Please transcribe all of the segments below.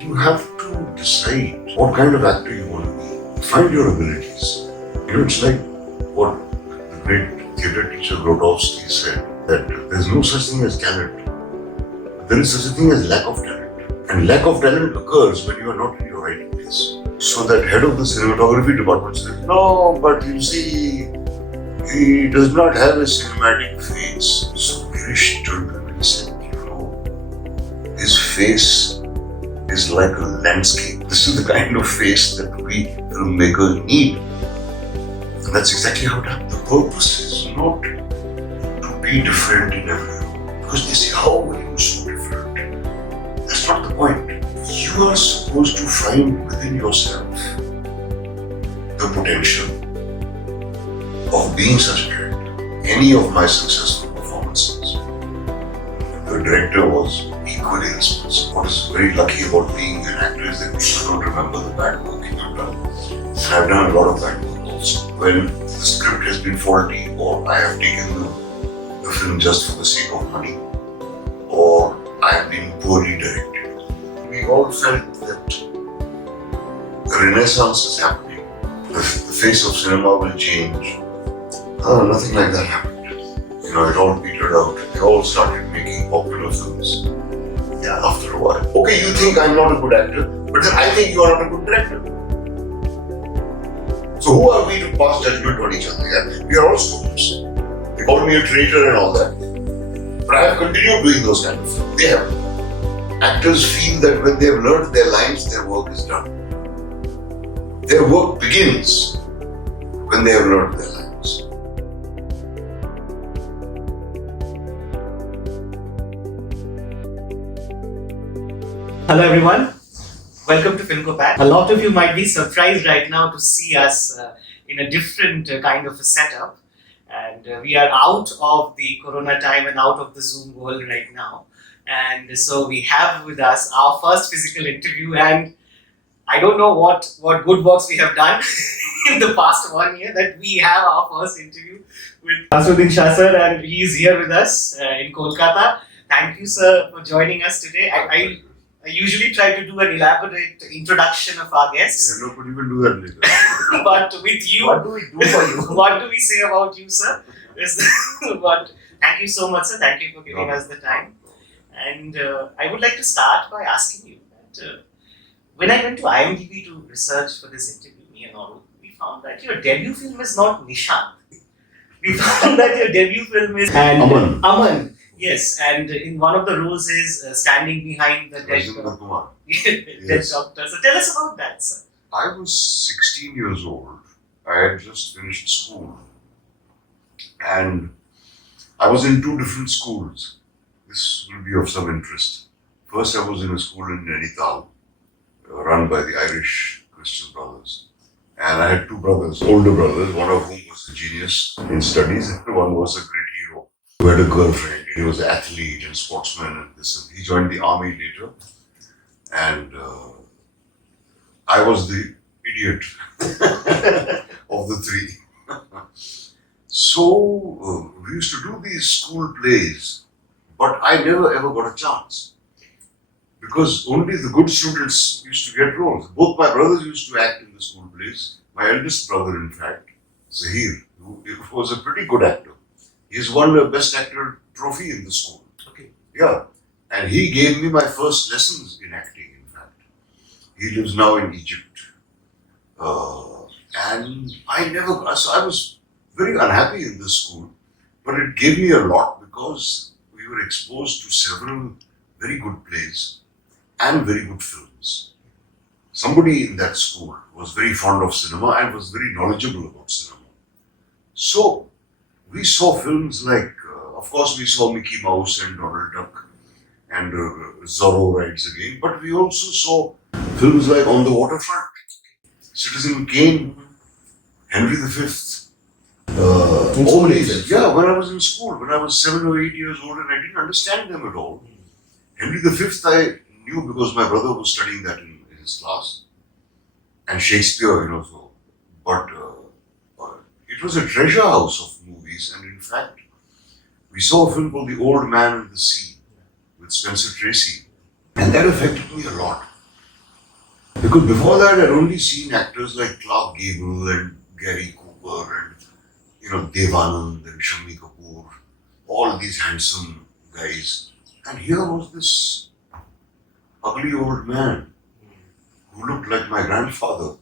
You have to decide what kind of actor you want to be. Find your abilities. It's like what the great theatre teacher Grotowski said, that there's no such thing as talent. There is such a thing as lack of talent. And lack of talent occurs when you are not in your right place. So that head of the cinematography department says, no, but you see, he does not have a cinematic face. So Girish turned to him and said, his face is like a landscape. This is the kind of face that we filmmakers need. And that's exactly how it happened. The purpose is not to be different in every room. Because they say, how are you so different? That's not the point. You are supposed to find within yourself the potential of being such a character. Any of my successful performances, the director was equally responsible. What is very lucky about being an actor is that you don't remember the bad work you have done. And I've done a lot of bad work also. When the script has been faulty, or I have taken the film just for the sake of money, or I have been poorly directed, we all felt that a renaissance is happening. The face of cinema will change. Nothing like that happened. It all petered out. They all started making popular films. Yeah, after a while. Okay, you think I'm not a good actor, but then I think you are not a good director. So who are we to pass judgment on each other? Yeah? We are all students. They call me a traitor and all that. But I have continued doing those kind of films. They have. Actors feel that when they have learned their lines, their work is done. Their work begins when they have learned their lines. Hello everyone, welcome to Filmmaker. A lot of you might be surprised right now to see us in a different kind of a setup, and we are out of the Corona time and out of the Zoom world right now, and so we have with us our first physical interview, and I don't know what good works we have done in the past 1 year that we have our first interview with Naseeruddin Shah sir, and he is here with us in Kolkata. Thank you sir for joining us today. I usually try to do an elaborate introduction of our guests. Yeah, nobody will do that later. But with you, what do we do for you? What do we say about you, sir? But thank you so much, sir. Thank you for giving us the time. And I would like to start by asking you that when I went to IMDb to research for this interview, me and all, we found that your debut film is not Nishant. We found that your debut film is Aman. Yes, and in one of the roles is standing behind the dead doctor. Yes. So tell us about that, sir. I was 16 years old. I had just finished school. And I was in two different schools. This will be of some interest. First, I was in a school in Nainital, run by the Irish Christian brothers. And I had two brothers, older brothers, one of whom was a genius in studies, and one was a great hero who had a girlfriend. He was an athlete and sportsman and this. He joined the army later. And I was the idiot of the three. So we used to do these school plays, but I never ever got a chance. Because only the good students used to get roles. Both my brothers used to act in the school plays. My eldest brother, in fact, Zahir, who was a pretty good actor. He's won a Best Actor trophy in the school. Okay. Yeah. And he gave me my first lessons in acting, in fact. He lives now in Egypt. And so I was very unhappy in this school. But it gave me a lot because we were exposed to several very good plays and very good films. Somebody in that school was very fond of cinema and was very knowledgeable about cinema. So we saw films like, of course, we saw Mickey Mouse and Donald Duck and Zorro Rides Again, but we also saw films like On the Waterfront, Citizen Kane, Henry V. All these. Yeah, when I was in school, when I was 7 or 8 years old and I didn't understand them at all. Henry V I knew because my brother was studying that in his class. And Shakespeare, so. But it was a treasure house of movies, and in fact, we saw a film called The Old Man and the Sea with Spencer Tracy, and that affected me a lot. Because before that, I'd only seen actors like Clark Gable and Gary Cooper and, Devanand and Shammi Kapoor, all these handsome guys. And here was this ugly old man who looked like my grandfather,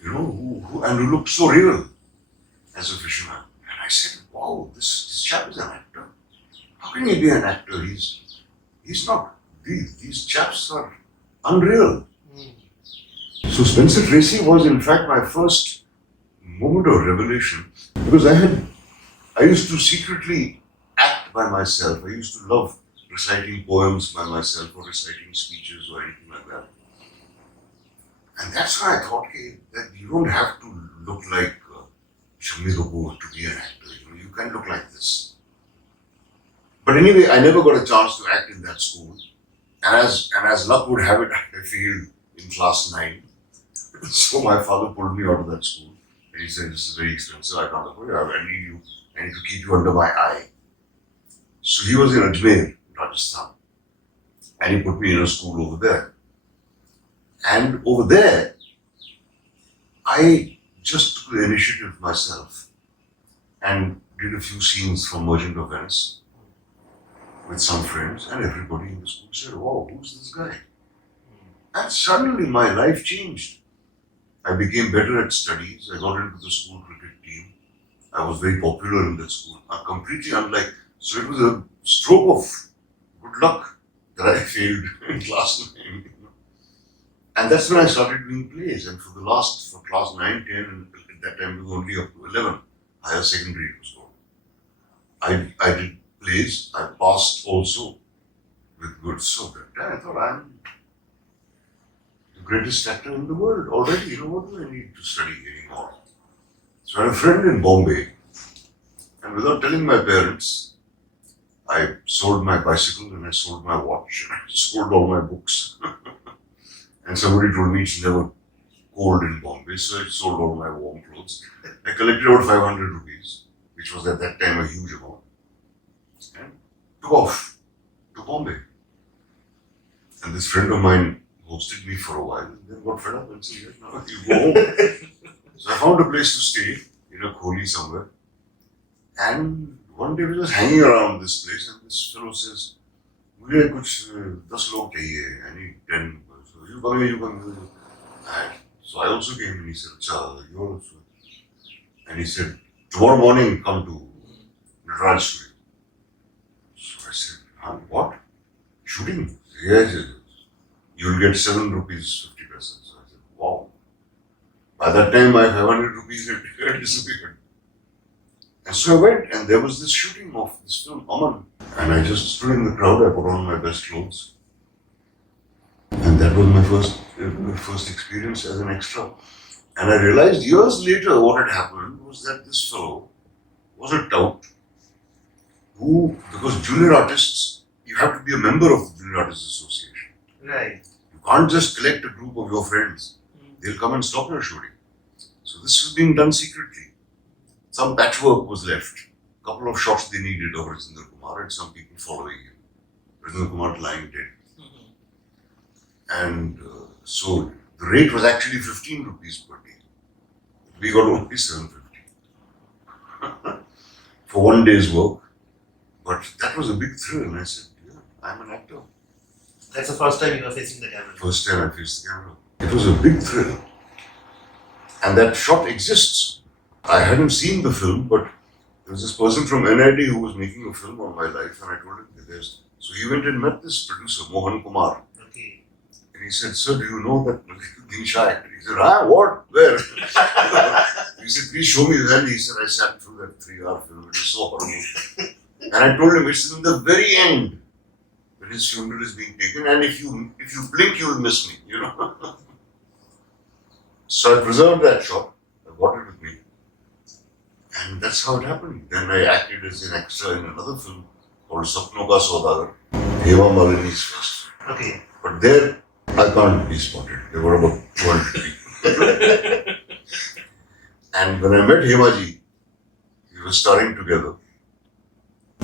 who looked so real as a fisherman. And I said, wow, this chap is an actor. How can he be an actor? He's not. These chaps are unreal. So Spencer Tracy was in fact my first moment of revelation, because I used to secretly act by myself. I used to love reciting poems by myself or reciting speeches or anything like that. And that's why I thought that you don't have to look like Shammi Kapoor to be an actor. You can look like this. But anyway, I never got a chance to act in that school. And as luck would have it, I failed in class 9. So my father pulled me out of that school. And he said, this is very expensive, I can't afford it. I need to keep you under my eye. So he was in Ajmer, Rajasthan. And he put me in a school over there. And over there, I just took the initiative myself and did a few scenes from Merchant of Venice with some friends, and everybody in the school said, wow, who's this guy? And suddenly my life changed. I became better at studies. I got into the school cricket team. I was very popular in that school. Completely unlike, so it was a stroke of good luck that I failed in class 9. And that's when I started doing plays. And for class 9, 10, and at that time it was only up to 11, higher secondary it was called. I did plays. I passed also with good. So that time I thought, I'm the greatest actor in the world already. What do I need to study anymore? So I had a friend in Bombay, and without telling my parents, I sold my bicycle and I sold my watch and I sold all my books. And somebody told me it's never cold in Bombay, so I sold all my warm clothes. I collected about 500 rupees, which was at that time a huge amount, and took off to Bombay. And this friend of mine hosted me for a while, and then got fed up and said, now you go home. So I found a place to stay in a kholi somewhere. And one day we were just hanging around this place, and this fellow says, मुझे कुछ 10 लोग चाहिए, I need 10. So you come here, you come here. And so I also came, and he said, Acha, you also. And he said, tomorrow morning come to Nataraj studio. So I said, what? Shooting? Yes, you'll get 7 rupees 50 paisa. So I said, wow. By that time, my 500 rupees had disappeared. And so I went, and there was this shooting of this film, Aman. And I just stood in the crowd, I put on my best clothes. And that was my first experience as an extra. And I realized years later what had happened was that this fellow was a tout who, because junior artists, you have to be a member of the Junior Artists Association. Right. You can't just collect a group of your friends. They'll come and stop your shooting. So this was being done secretly. Some patchwork was left. A couple of shots they needed of Rajendra Kumar and some people following him. Rajendra Kumar lying dead. And so the rate was actually 15 rupees per day. We got only 750 for one day's work. But that was a big thrill, and I said, yeah, I'm an actor. That's the first time you were facing the camera. First time I faced the camera. It was a big thrill. And that shot exists. I hadn't seen the film, but there was this person from NID who was making a film on my life, and I told him that there's. So he went and met this producer, Mohan Kumar. Okay. And he said, sir, do you know that Naseeruddin Shah actor? He said, what? Where? He said, please show me when. He said, I sat through that 3-hour film. It was so horrible. And I told him, it's in the very end when his funeral is being taken, and if you blink, you'll miss me, So I preserved that shot. I got it with me. And that's how it happened. Then I acted as an extra in another film called Sapno Ka Saudagar, Hema Malini's first. Okay. But there, I can't be spotted. There were about 200 people. And when I met Hemaji, we were starring together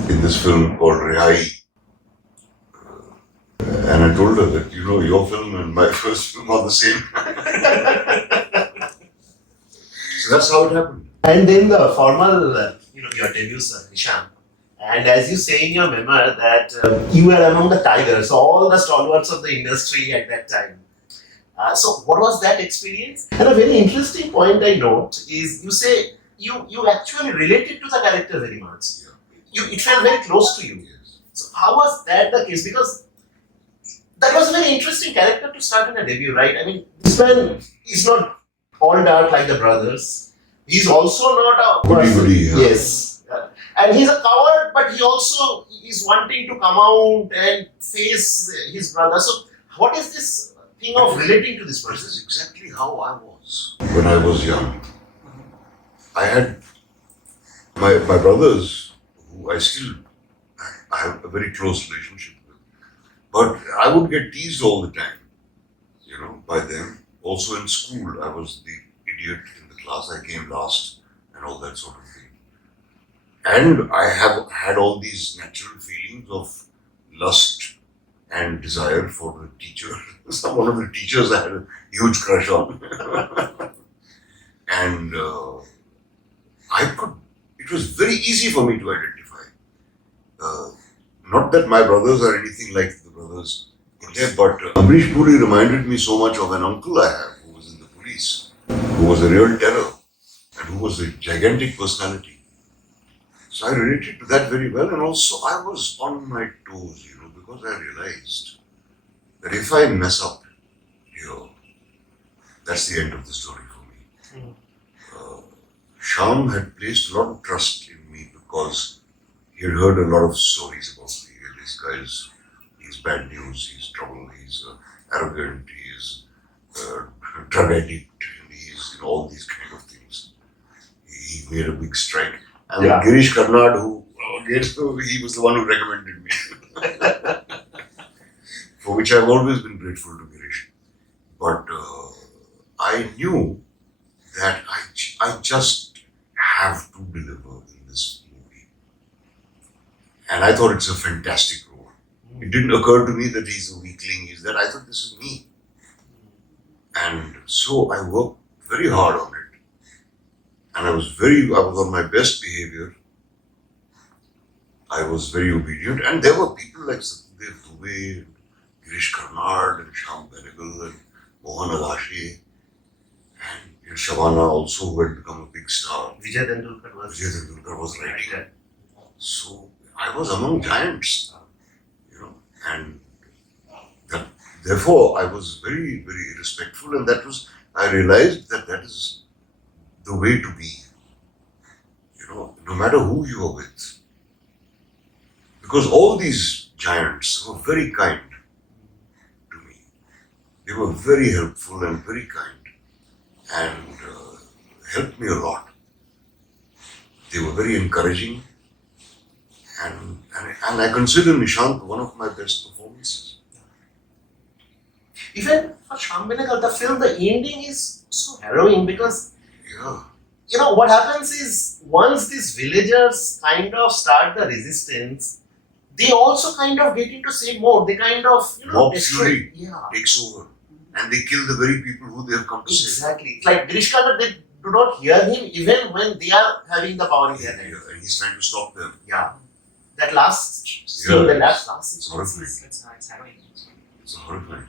in this film called Rehai. And I told her that, your film and my first film are the same. So that's how it happened. And then the formal, your debut, sir, Nishant. And as you say in your memoir that you were among the tigers, all the stalwarts of the industry at that time. So what was that experience? And a very interesting point I note is you say you actually related to the character very much. It felt very close to you. Yes. So how was that the case? Because that was a very interesting character to start in a debut, right? I mean, this man is not all dark like the brothers. He's also not a Goody, yeah. Yes. And he's a coward, but he also is wanting to come out and face his brother. So what is this thing of relating to this This person? is exactly how I was when I was young. I had my brothers, who I have a very close relationship with. But I would get teased all the time, by them. Also in school, I was the idiot in the class. I came last and all that sort of thing. And I have had all these natural feelings of lust and desire for the teacher. One of the teachers I had a huge crush on. And it was very easy for me to identify. Not that my brothers are anything like the brothers in there, but Amrish Puri reminded me so much of an uncle I have who was in the police, who was a real terror and who was a gigantic personality. So I related to that very well, and also I was on my toes, because I realized that if I mess up here, that's the end of the story for me. Sham had placed a lot of trust in me because he had heard a lot of stories about me. This guy he's bad news, he's trouble, he's arrogant, he's drug addict, and he's all these kind of things. He made a big strike. And Girish Karnad, he was the one who recommended me. For which I've always been grateful to Girish. But I knew that I just have to deliver in this movie. And I thought it's a fantastic role. It didn't occur to me that he's a weakling, I thought this is me. And so I worked very hard on it. And I was on my best behavior. I was very obedient. And there were people like Satyadev Dubey, and Girish Karnad, and Shyam Benegal, and Mohan Alashe, and Shavana also, who had become a big star. Vijay Tendulkar was writing. So I was among giants, and therefore I was very, very respectful, and I realized that is the way to be, no matter who you are with. Because all these giants were very kind to me. They were very helpful and very kind, and helped me a lot. They were very encouraging, and I consider Nishant one of my best performances. Even for Shyam Benegal, the film, the ending is so harrowing because what happens is once these villagers kind of start the resistance, they also kind of get into save mode. They kind of Mob destroy. fury takes over, and they kill the very people who they have come to save. Exactly. It's like Girish Karnad, they do not hear him even when they are having the power in their hands. And he's trying to stop them. Yeah. That last scene, the last It's horrifying. It's harrowing. It's horrifying.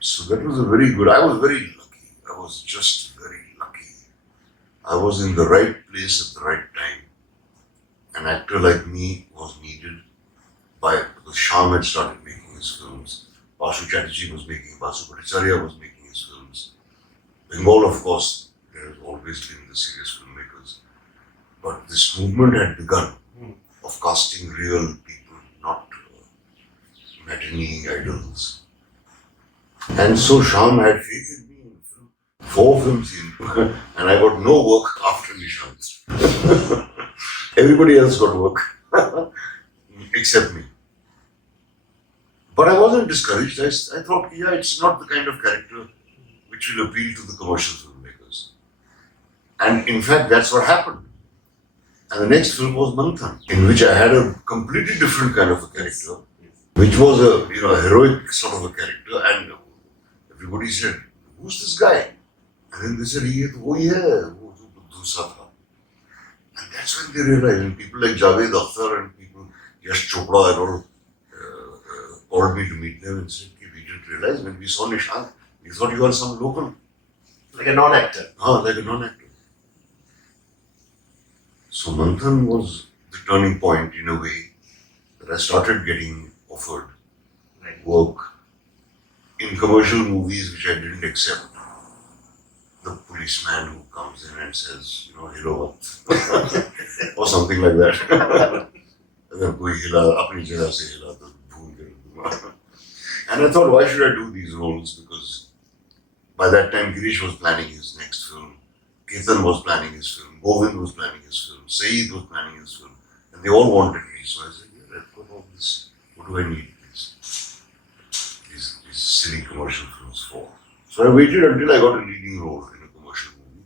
So that was I was very lucky. I was just very lucky. I was in the right place at the right time. An actor like me was needed because Shyam had started making his films. Basu Chatterjee was making, Basu Bhattacharya was making his films. Bengal, of course, there has always been the serious filmmakers. But this movement had begun of casting real people, not matinee idols. And so Shyam had faith in me in film. 4 films in, and I got no work after Nishant. Everybody else got work, except me. But I wasn't discouraged. I thought, it's not the kind of character which will appeal to the commercial filmmakers. And in fact, that's what happened. And the next film was Manthan, in which I had a completely different kind of a character. which was a heroic sort of a character, and everybody said, "Who's this guy?" And then they said, "ये तो वही है, वो जो दूसरा था." And that's when they realized, and people like Javed Akhtar and people, Yash Chopra and all, called me to meet them and said, "We didn't realize when we saw Nishant, we thought you were some local, Like a non-actor. like a non-actor." So Manthan was the turning point in a way that I started getting offered Right. work in commercial movies which I didn't accept. The policeman who comes in and says, Hirovat, or something like that. अगर कोई हिला अपनी जगह से हिला तो भूल कर दूंगा. And I thought, why should I do these roles? Because by that time Girish was planning his next film, Ketan was planning his film, Govind was planning his film, Saeed was planning his film, and they all wanted me. So I said, yeah, I've got all this. What do I need these silly commercial films for? So I waited until I got a leading role in a commercial movie,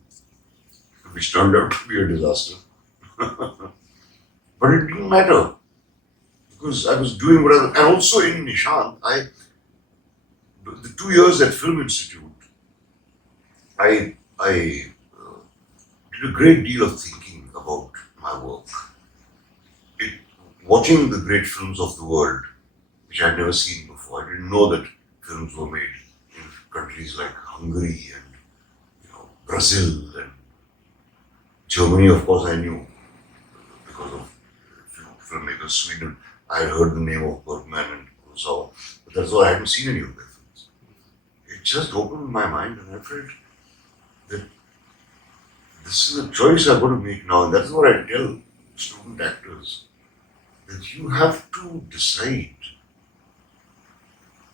which turned out to be a disaster. But it didn't matter because I was doing what I was. And also in Nishant, the 2 years at Film Institute, I did a great deal of thinking about my work. Watching the great films of the world, which I'd never seen before. I didn't know that films were made in countries like Hungary and Brazil and Germany. Of course, I knew because of filmmakers. Sweden, I had heard the name of Bergman and Kurosawa, but that's all. I hadn't seen any of their films. It just opened my mind, and I felt that this is a choice I've got to make now, and that's what I tell student actors, that you have to decide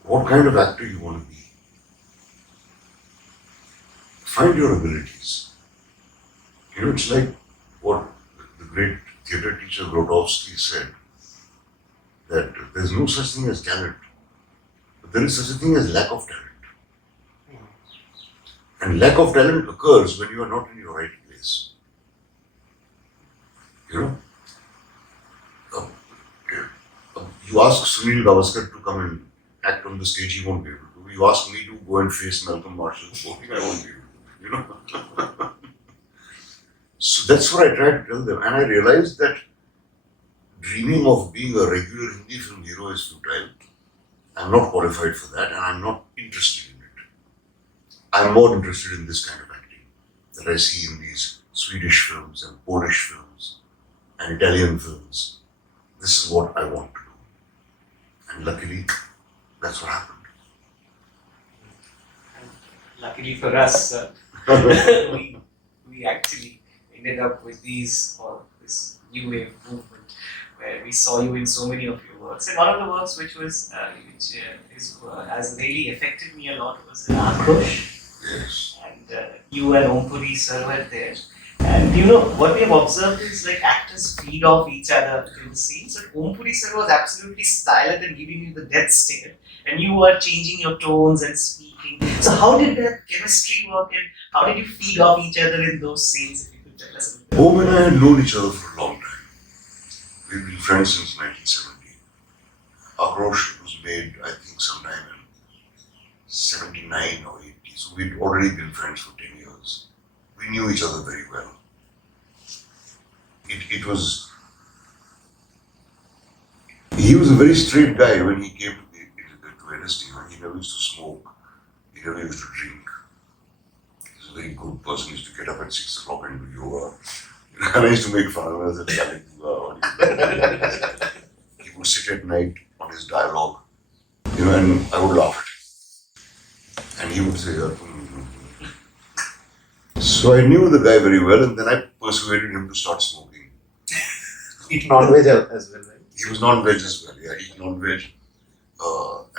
what kind of actor you want to be. Find your abilities. It's like what the great theatre teacher Grotowski said, that there's no such thing as talent, but there is such a thing as lack of talent. And lack of talent occurs when you are not in your right place. You ask Sunil Gavaskar to come and act on the stage, he won't be able to. You ask me to go and face Malcolm Marshall, I won't be able to. So that's what I tried to tell them. And I realized that dreaming of being a regular Hindi film hero is futile. I'm not qualified for that, and I'm not interested in it. I'm more interested in this kind of acting that I see in these Swedish films and Polish films and Italian films. This is what I want to do. And luckily, that's what happened. Luckily for us, we actually ended up with this new wave movement where we saw you in so many of your works. And one of the works which has really affected me a lot was Akrosh. Yes. And you and Ompuri sir were there. And what we have observed is like actors feed off each other in the scenes. So Ompuri sir was absolutely silent and giving you the death stare, and you were changing your tones and speaking. So how did that chemistry work, and how did you feed off each other in those scenes? If you could tell us a bit. Om and I had known each other for a long time. We've been friends since 1970. Akrosh was made, I think, sometime in 79 or 80. So we'd already been friends for 10 years. We knew each other very well. He was a very straight guy when he came to NST. He never used to smoke. He never used to drink. He was a very good person. He used to get up at 6 o'clock and do yoga. And I used to make fun of him as a talent. He would sit at night on his dialogue, and I would laugh at him. And he would say, So I knew the guy very well, and then I persuaded him to start smoking. Eat non-veg as well, right? He was non-veg as well, eat non-veg.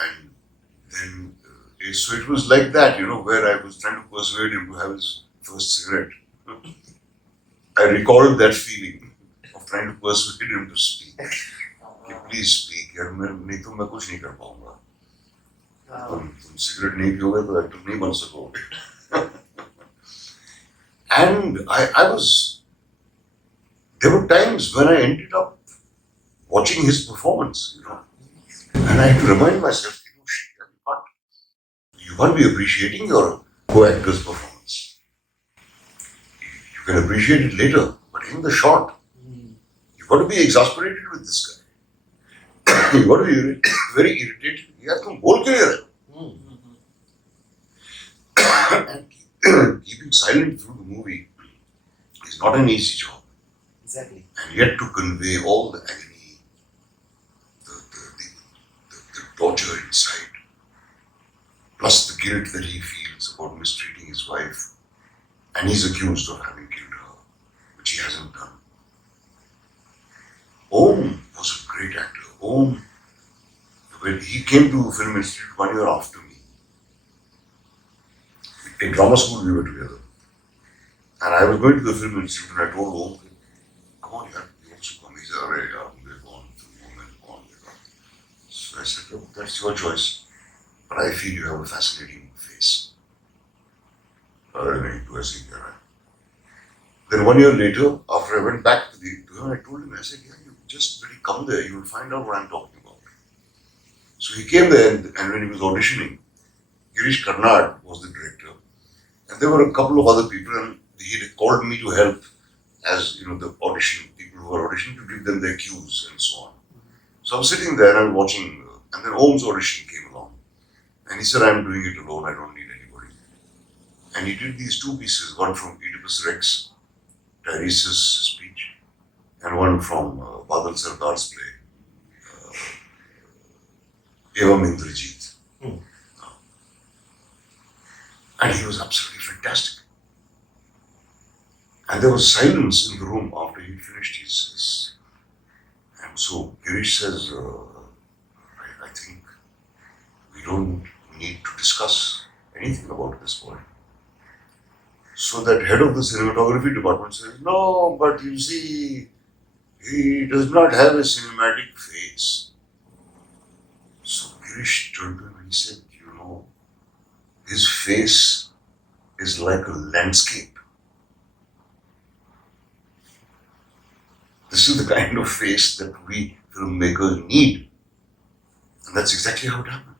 And then, so it was like that, where I was trying to persuade him to have his first cigarette. I recalled that feeling of trying to persuade him to speak. Please speak, नहीं तो मैं कुछ नहीं कर पाऊंगा. तुम cigarette नहीं पियोगे तो एक्टर नहीं बन सकोगे. And there were times when I ended up watching his performance, And I had to remind myself, shit, you can't be appreciating your co-actor's performance. You can appreciate it later, but in the shot, you've got to be exasperated with this guy. You've got to be very irritated. You have to bol ke liye and keeping silent through the movie is not an easy job. Exactly. And yet to convey all the agony, the torture inside, plus the guilt that he feels about mistreating his wife, and he's accused of having killed her, which he hasn't done. Om was a great actor. Om, when he came to Film Institute 1 year after me, in drama school we were together, and I was going to the Film Institute and I told Om, come on, you also come. He said, "Arey, yaar, they're gone, they're gone." So I said, look, that's your choice, but I feel you have a fascinating face. Then 1 year later, after I went back to him, I told him, I said, yeah, you just really come there, you will find out what I'm talking about. So he came there, and when he was auditioning, Girish Karnad was the director, and there were a couple of other people, and he had called me to help as the audition people who were auditioning, to give them their cues and so on. So I'm sitting there and watching, and then Om's audition came along, and he said, I'm doing it alone, I don't need anybody. And he did these two pieces, one from Oedipus Rex, Tyrese's speech, and one from Badal Sardar's play, Evam Indrajit. And he was absolutely fantastic. And there was silence in the room after he finished his. And so Girish says, I think we don't need to discuss anything about this boy. So that head of the cinematography department says, no, but you see, he does not have a cinematic face. So Girish turned to him and he said, his face is like a landscape. This is the kind of face that we filmmakers need. And that's exactly how it happened.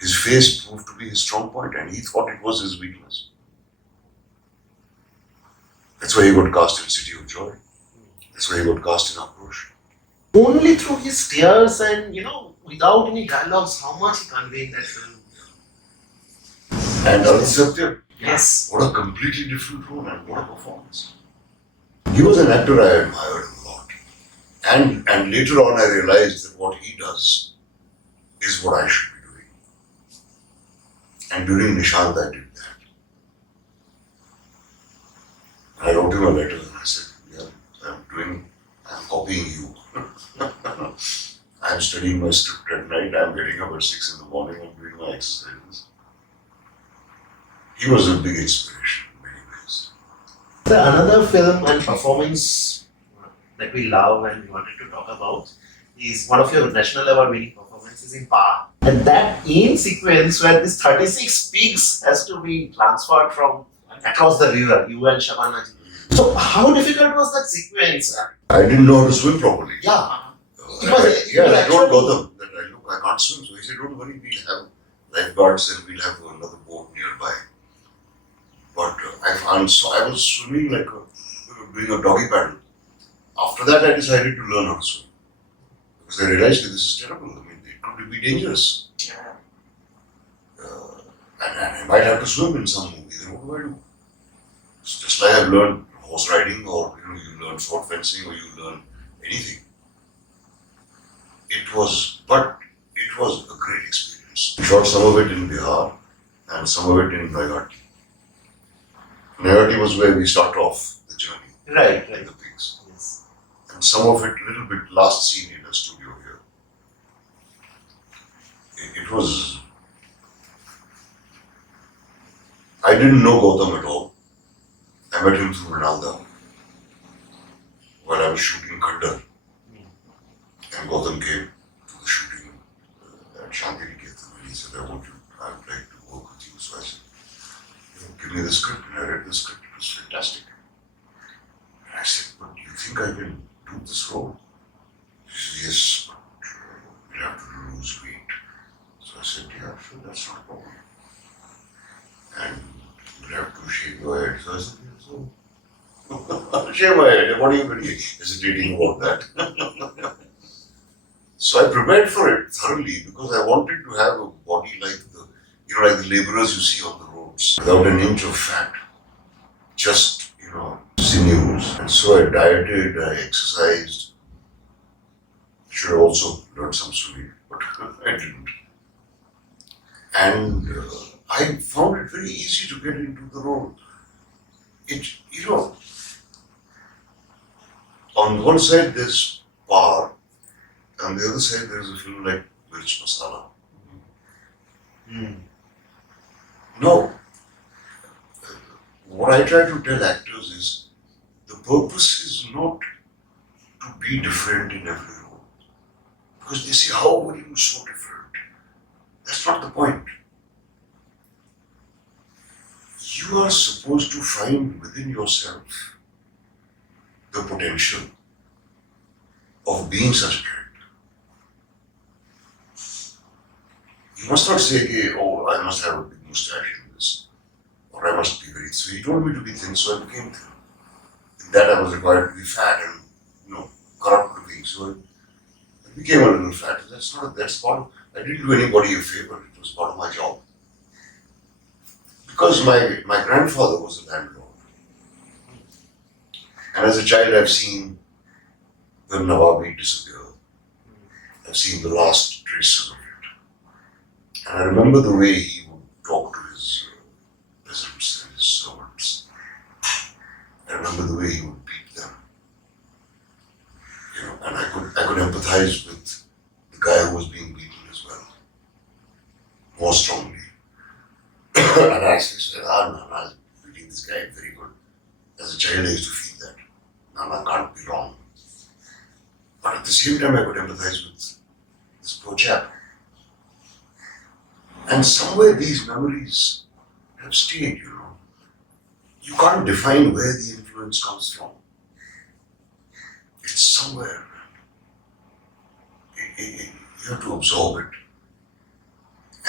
His face proved to be his strong point, and he thought it was his weakness. That's why he got cast in City of Joy. That's why he got cast in Akrosh. Only through his tears and, without any dialogues, how much he conveyed that film. And Satyam, Yes. what a completely different role and what a performance. He was an actor I admired a lot. And later on I realized that what he does is what I should be doing. And during Nishant I did that. I wrote him a letter and I said, yeah, I'm copying you. I'm studying my script at night, I'm getting up at 6 in the morning, I'm doing my exercises. He was a big inspiration in many ways. So another film and performance that we love and we wanted to talk about is one of your national award winning performances in Par. And that in sequence where this 36 pigs has to be transferred from across the river, you and Shabana. So how difficult was that sequence? I didn't know how to swim properly. Yeah. I told Gautam that I can't swim. So he said, don't worry, we'll have lifeguards and we'll have another boat nearby. But I was swimming like doing a doggy paddle. After that, I decided to learn how to swim. Because I realized that this is terrible. I mean, it could be dangerous. And I might have to swim in some movie. Then what do I do? It's just like I've learned horse riding, or you learn sword fencing, or you learn anything. It was a great experience. We shot some of it in Bihar and some of it in Naigati. Naigati was where we start off the journey. Right. With the pigs. Yes. And some of it, little bit last scene in a studio here. It was. I didn't know Gautam at all. I met him through Ronaldo while I was shooting Kandar. And Gautam came to the shooting at Shantiniketan and he said, I would like to work with you. So I said, give me the script. And I read the script. It was fantastic. And I said, but do you think I can do this role? He said, yes, but yeah, sure, that's not a problem. And you have to shave your head. So I said, yeah, so shave my head. What are you really hesitating about that? So I prepared for it thoroughly because I wanted to have a body like like the laborers you see on the roads, without an inch of fat, just, sinews. And so I dieted, I exercised. Should have also learned some swimming, but I didn't. And I found it very easy to get into the role. On one side there's power, on the other side there's a film like Mirch Masala. No. What I try to tell actors is the purpose is not to be different in every role. Because they say, how were you so different? That's not the point. You are supposed to find within yourself the potential of being such a character. You must not say, okay, oh, I must have a big mustache in this, or I must be very thin. He told me to be thin, so I became thin. In that I was required to be fat and, corrupt looking, so I became a little fat. That's part of, I didn't do anybody a favor, it was part of my job. Because my grandfather was a landlord. And as a child I've seen the Nawabi disappear. I've seen the last traces of it. And I remember the way he would talk to his peasants and his servants. I remember the way he would beat them. And I could empathize with the guy who was being beaten as well, more strongly. And I actually said, no, I was beating this guy very good. As a child I used to feel that. I can't be wrong. But at the same time I could empathize with this poor chap. And somewhere these memories have stayed, You can't define where the influence comes from. It's somewhere. You have to absorb it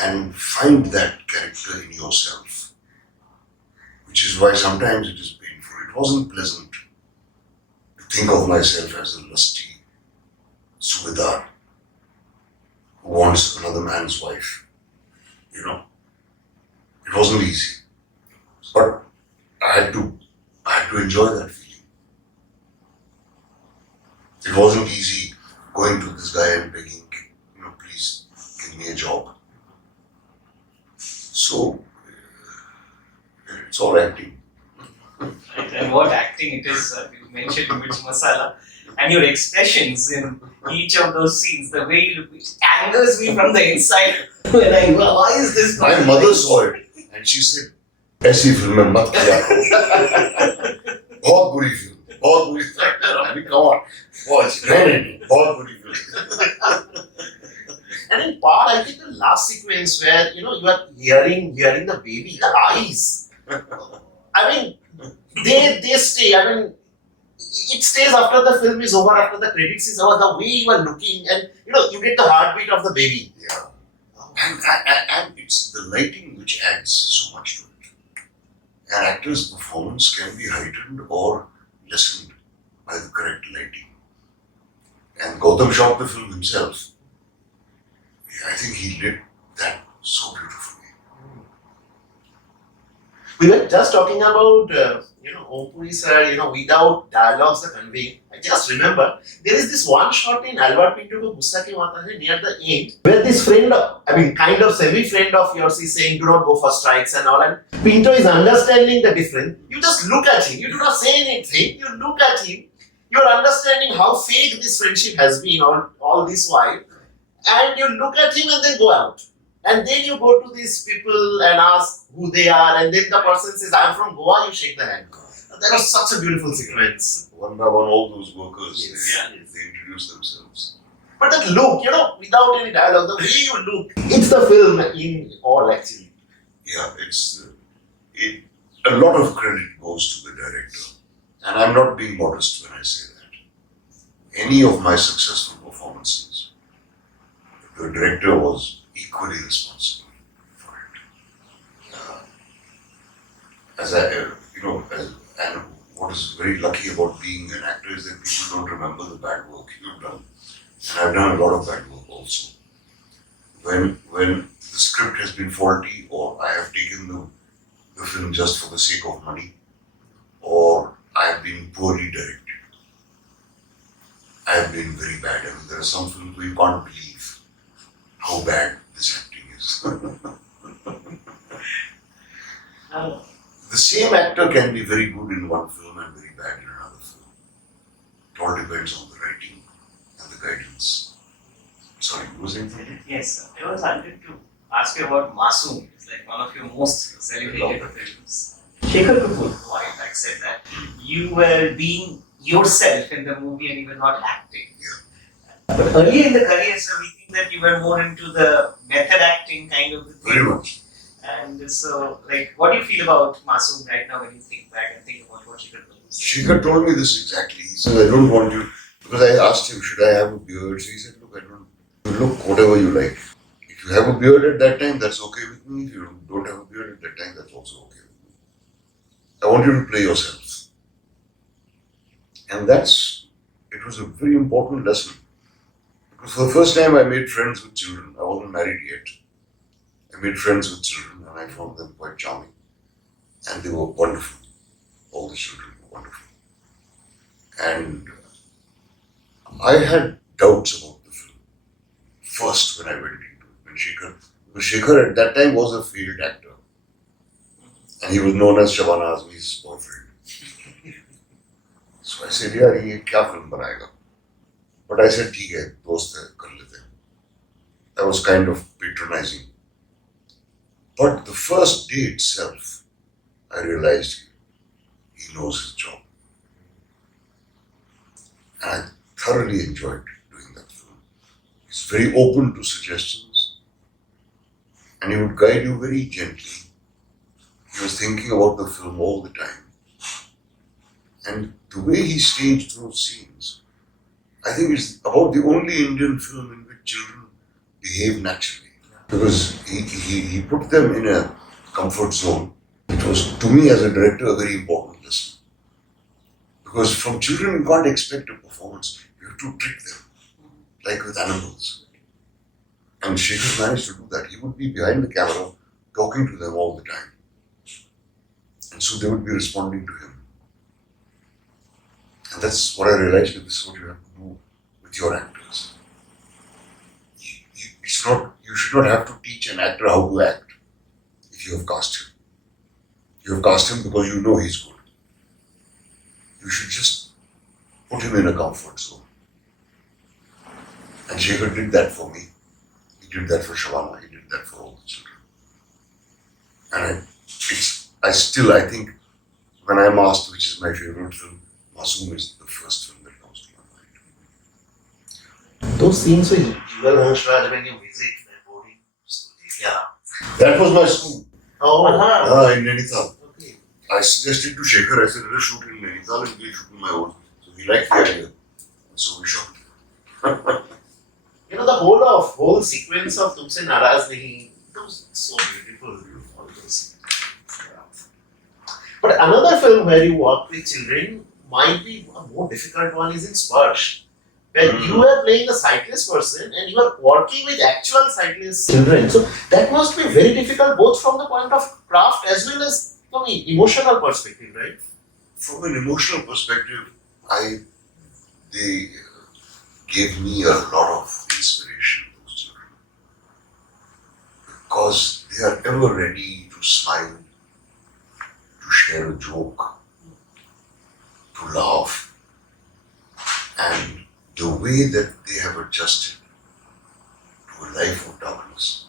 and find that character in yourself. Which is why sometimes it is painful. It wasn't pleasant to think of myself as a lusty subedar who wants another man's wife. It wasn't easy. But I had to enjoy that feeling. It wasn't easy going to this guy and begging, please give me a job. So, it's all acting. Right, and what acting it is, you mentioned Mirch Masala, and your expressions in each of those scenes, the way you look, it angers me from the inside. Why is this? My mother saw it and she said, ऐसी film में मत किया करो. बहुत बुरी film, बहुत बुरी film. Come on, watch. नहीं, बहुत बुरी film. And in part, I think the last sequence where you are hearing the baby, the eyes. I mean, they stay. I mean, it stays after the film is over, after the credits is over. The way you are looking, and you get the heartbeat of the baby. Yeah, and it's the lighting which adds so much to it. An actor's performance can be heightened or lessened by the correct lighting. And Gautam shot the film himself. I think he did that so beautifully. We were just talking about, Om Puri sir, without dialogues the conveying. I just remember, there is this one shot in Albert Pinto ko Gussa Kyun Aata Hai near the end, where this friend, kind of semi-friend of yours is saying, do not go for strikes and all, and Pinto is understanding the difference. You just look at him, you do not say anything, you look at him, you are understanding how fake this friendship has been all this while, and you look at him and then go out. And then you go to these people and ask who they are, and then the person says, I'm from Goa, you shake the hand. That was such a beautiful sequence. One by one, all those workers, Yes. they introduce themselves. But that look, without any dialogue, the way you look, it's the film in all actually. Yeah, a lot of credit goes to the director. And I'm not being modest when I say that. Any of my successful performances, the director was equally responsible. as I, and what is very lucky about being an actor is that people don't remember the bad work you've done. And I've done a lot of bad work also. When the script has been faulty, or I have taken the film just for the sake of money, or I have been poorly directed. I have been very bad. I mean, there are some films where you can't believe how bad this acting is. The same actor can be very good in one film and very bad in another film. It all depends on the writing and the guidance. Sorry, you were saying something? Yes, I was wanted to ask you about Masoom. It's like one of your most celebrated films. Shekhar Kapoor, who I said that you were being yourself in the movie and you were not acting. Yeah. But earlier in the career, so we think that you were more into the method acting kind of the thing. Very much. And so, like, what do you feel about Masoom right now when you think back and think about what Shekhar Kapoor said? Shekhar told me this exactly. He said, I don't want you, because I asked him, should I have a beard? So he said, look, you look whatever you like. If you have a beard at that time, that's okay with me. If you don't have a beard at that time, that's also okay with me. I want you to play yourself. And it was a very important lesson. Because for the first time I made friends with children. I wasn't married yet. I made friends with children and I found them quite charming. And they were wonderful. All the children were wonderful. And I had doubts about the film. First when I went into it. Because Shekhar at that time was a failed actor. And he was known as Shabana Azmi's boyfriend. So I said, यार ये क्या film बनाएगा? But I said, ठीक है, दोस्त है, कर लेते हैं. I was kind of patronizing. But the first day itself, I realized he knows his job. And I thoroughly enjoyed doing that film. He's very open to suggestions. And he would guide you very gently. He was thinking about the film all the time. And the way he staged those scenes, I think it's about the only Indian film in which children behave naturally. Because he put them in a comfort zone. It was, to me as a director, a very important lesson. Because from children you can't expect a performance. You have to trick them, like with animals. And Shekhar managed to do that. He would be behind the camera, talking to them all the time. And so they would be responding to him. And that's what I realized, that this is what you have to do with your actors. You should not have to teach an actor how to act if you have cast him. You have cast him because you know he's good. You should just put him in a comfort zone. And Shekhar did that for me. He did that for Shabana. He did that for all the children. And I think, when I'm asked which is my favorite film, Masoom is the first film that comes to my mind. Those scenes with Jugal Hansraj when you visit their boarding school. Yeah. That was my school. Oh, In Nainital. okay. I suggested to Shekhar, I said, let's shoot in Nainital and we'll shoot in my own. So he liked the idea. And so we shot. You know, the whole sequence of Tumse Naraz Nahi, it was so beautiful. All those. Yeah. But another film where you work with children might be a more difficult one is in Sparsh. When you are playing a sightless person and you are working with actual sightless children. So that must be very difficult both from the point of craft as well as from an emotional perspective, right? From an emotional perspective, they gave me a lot of inspiration, those children. Because they are ever ready to smile, to share a joke, to laugh. And the way that they have adjusted to a life of darkness.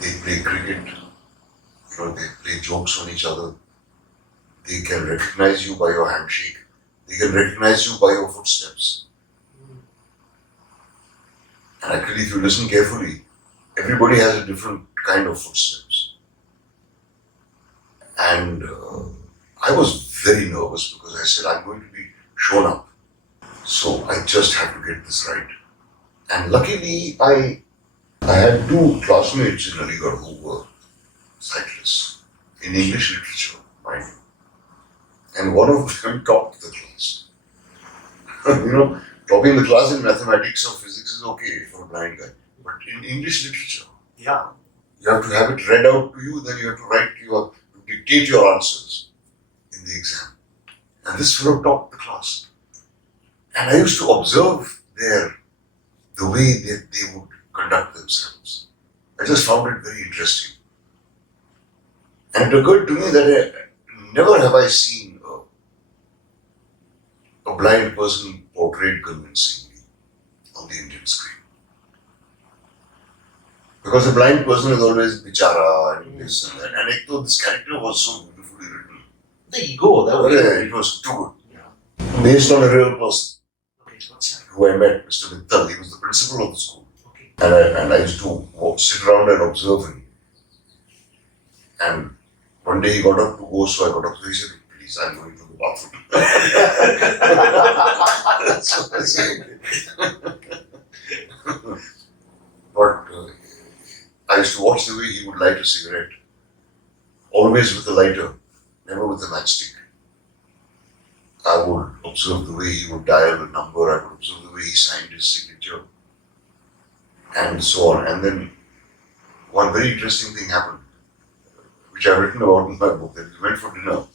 They play cricket, they play jokes on each other. They can recognize you by your handshake. They can recognize you by your footsteps. And actually, if you listen carefully, everybody has a different kind of footsteps. And I was very nervous because I said, I'm going to be shown up. So I just have to get this right. And luckily, I had two classmates in Aligarh who were cyclists. in English literature, mind you. And one of them topped the class. Topping the class in mathematics or physics is okay for a blind guy. But in English literature, Yeah. you have to have it read out to you, then you have to dictate your answers in the exam. And this fellow topped the class. And I used to observe the way that they would conduct themselves. I just found it very interesting. And it occurred to me that never have I seen a blind person portrayed convincingly on the Indian screen. Because a blind person is always bichara and this and that. And I thought this character was so beautifully written. The ego, that was It was too good. Yeah. Based on a real person. Okay, what's that? Who I met, Mr. Mittal. He was the principal of the school. Okay. And I used to sit around and observe him. And one day he got up to go, so I got up. So he said, please, I'm going to the bathroom. So I said, but I used to watch the way he would light a cigarette. Always with a lighter, never with a matchstick. I would observe the way he would dial a number, I would observe the way he signed his signature, and so on. And then one very interesting thing happened, which I've written about in my book, that we went for dinner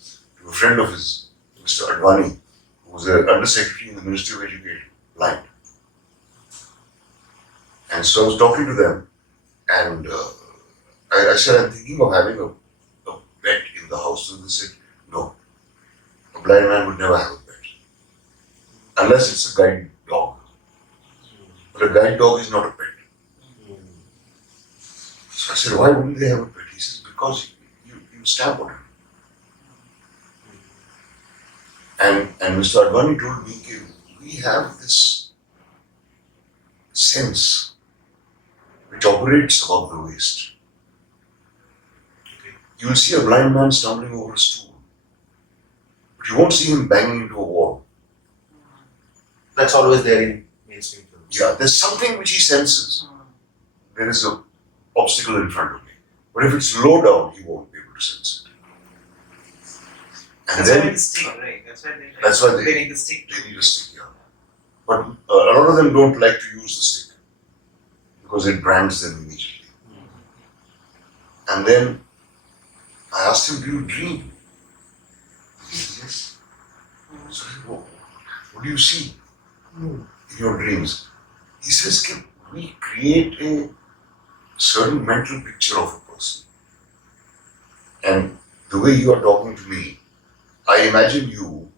to a friend of his, Mr. Advani, who was an undersecretary in the Ministry of Education, blind. And so I was talking to them, and I said, I'm thinking of having a pet in the house. So they said, no, a blind man would never have a pet, unless it's a guide dog. But a guide dog is not a pet. So I said, why wouldn't they have a pet? He says, because you stamp on him. And Mr. Advani told me, we have this sense which operates above the waist. You will see a blind man stumbling over a stool, but you won't see him banging into a wall. That's always there in mainstream films. Yeah, there's something which he senses. There is an obstacle in front of me. But if it's low down, he won't be able to sense it. And That's then why the stick, right? That's why they need the stick. they need a stick, yeah. But a lot of them don't like to use the stick because it brands them immediately. And then I asked him, do you dream? He said, yes. So I said, what do you see in your dreams? He says, can we create a certain mental picture of a person? And the way you are talking to me, I imagine you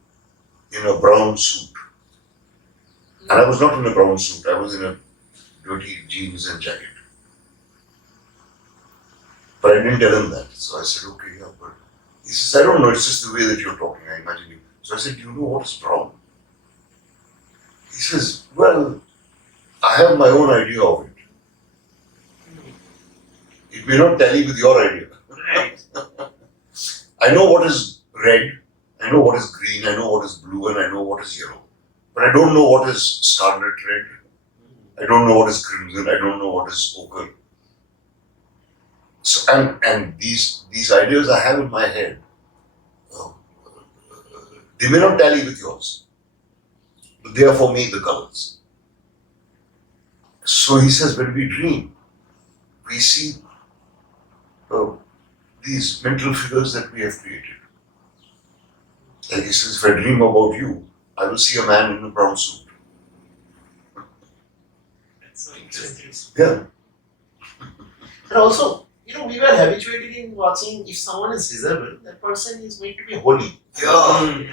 in a brown suit. And I was not in a brown suit, I was in a dirty jeans and jacket. But I didn't tell him that. So I said, okay, yeah, but he says, I don't know, it's just the way that you're talking, I imagine you. So I said, do you know what is brown? He says, well, I have my own idea of it. It may not tally with your idea. Right. I know what is red, I know what is green, I know what is blue, and I know what is yellow. But I don't know what is scarlet red. I don't know what is crimson, I don't know what is ochre. So, and these ideas I have in my head, they may not tally with yours, but they are for me the colors. So he says, when we dream, we see these mental figures that we have created. Like he says, if I dream about you, I will see a man in a brown suit. That's so interesting. Yeah. And also, we were habituated in watching if someone is disabled, that person is going to be holy. Yeah.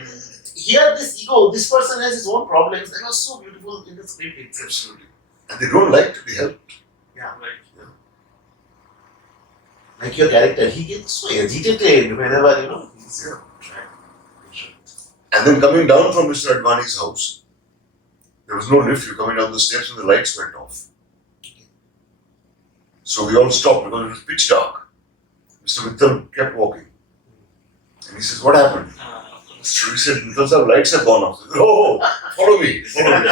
Here, this ego, this person has his own problems. That was so beautiful in the script itself. Absolutely. And they don't like to be helped. Yeah. Right. Like your character, he gets so agitated whenever, he's Yeah. And then coming down from Mr. Advani's house, there was no lift, you're coming down the steps and the lights went off. So we all stopped because it was pitch dark. Mr. Mittal kept walking. And he says, what happened? So he said, Mittal sir, lights have gone off. I said, oh, follow me, follow me.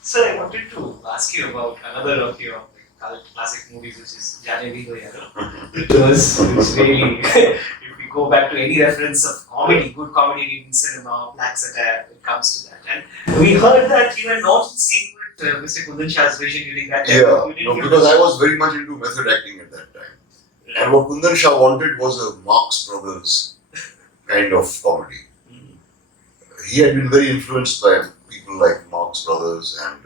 So I wanted to ask you about another of your cult classic movies, which is Janevi Ho Yaro. It's really, if we go back to any reference of comedy, good comedy in cinema, black satire, it comes to that. And we heard that you were not in sync with Mr. Kundan Shah's vision during that time. Yeah, You didn't no, give because I was very much into method acting at that time. And what Kundan Shah wanted was a Marx Brothers kind of comedy. He had been very influenced by people like Marx Brothers and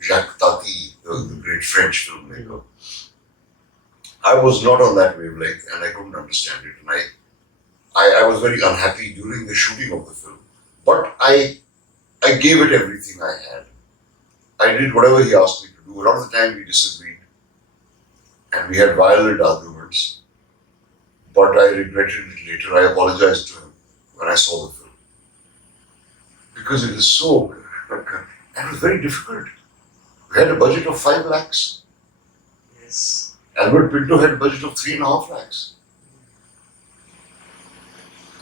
Jacques Tati, the great French filmmaker. I was not on that wavelength and I couldn't understand it. And I was very unhappy during the shooting of the film. But I gave it everything I had. I did whatever he asked me to do. A lot of the time we disagreed and we had violent arguments. But I regretted it later. I apologized to him when I saw the film. Because it is so, and it was very difficult. We had a budget of 5 lakhs. Yes. Albert Pinto had a budget of 3.5 lakhs.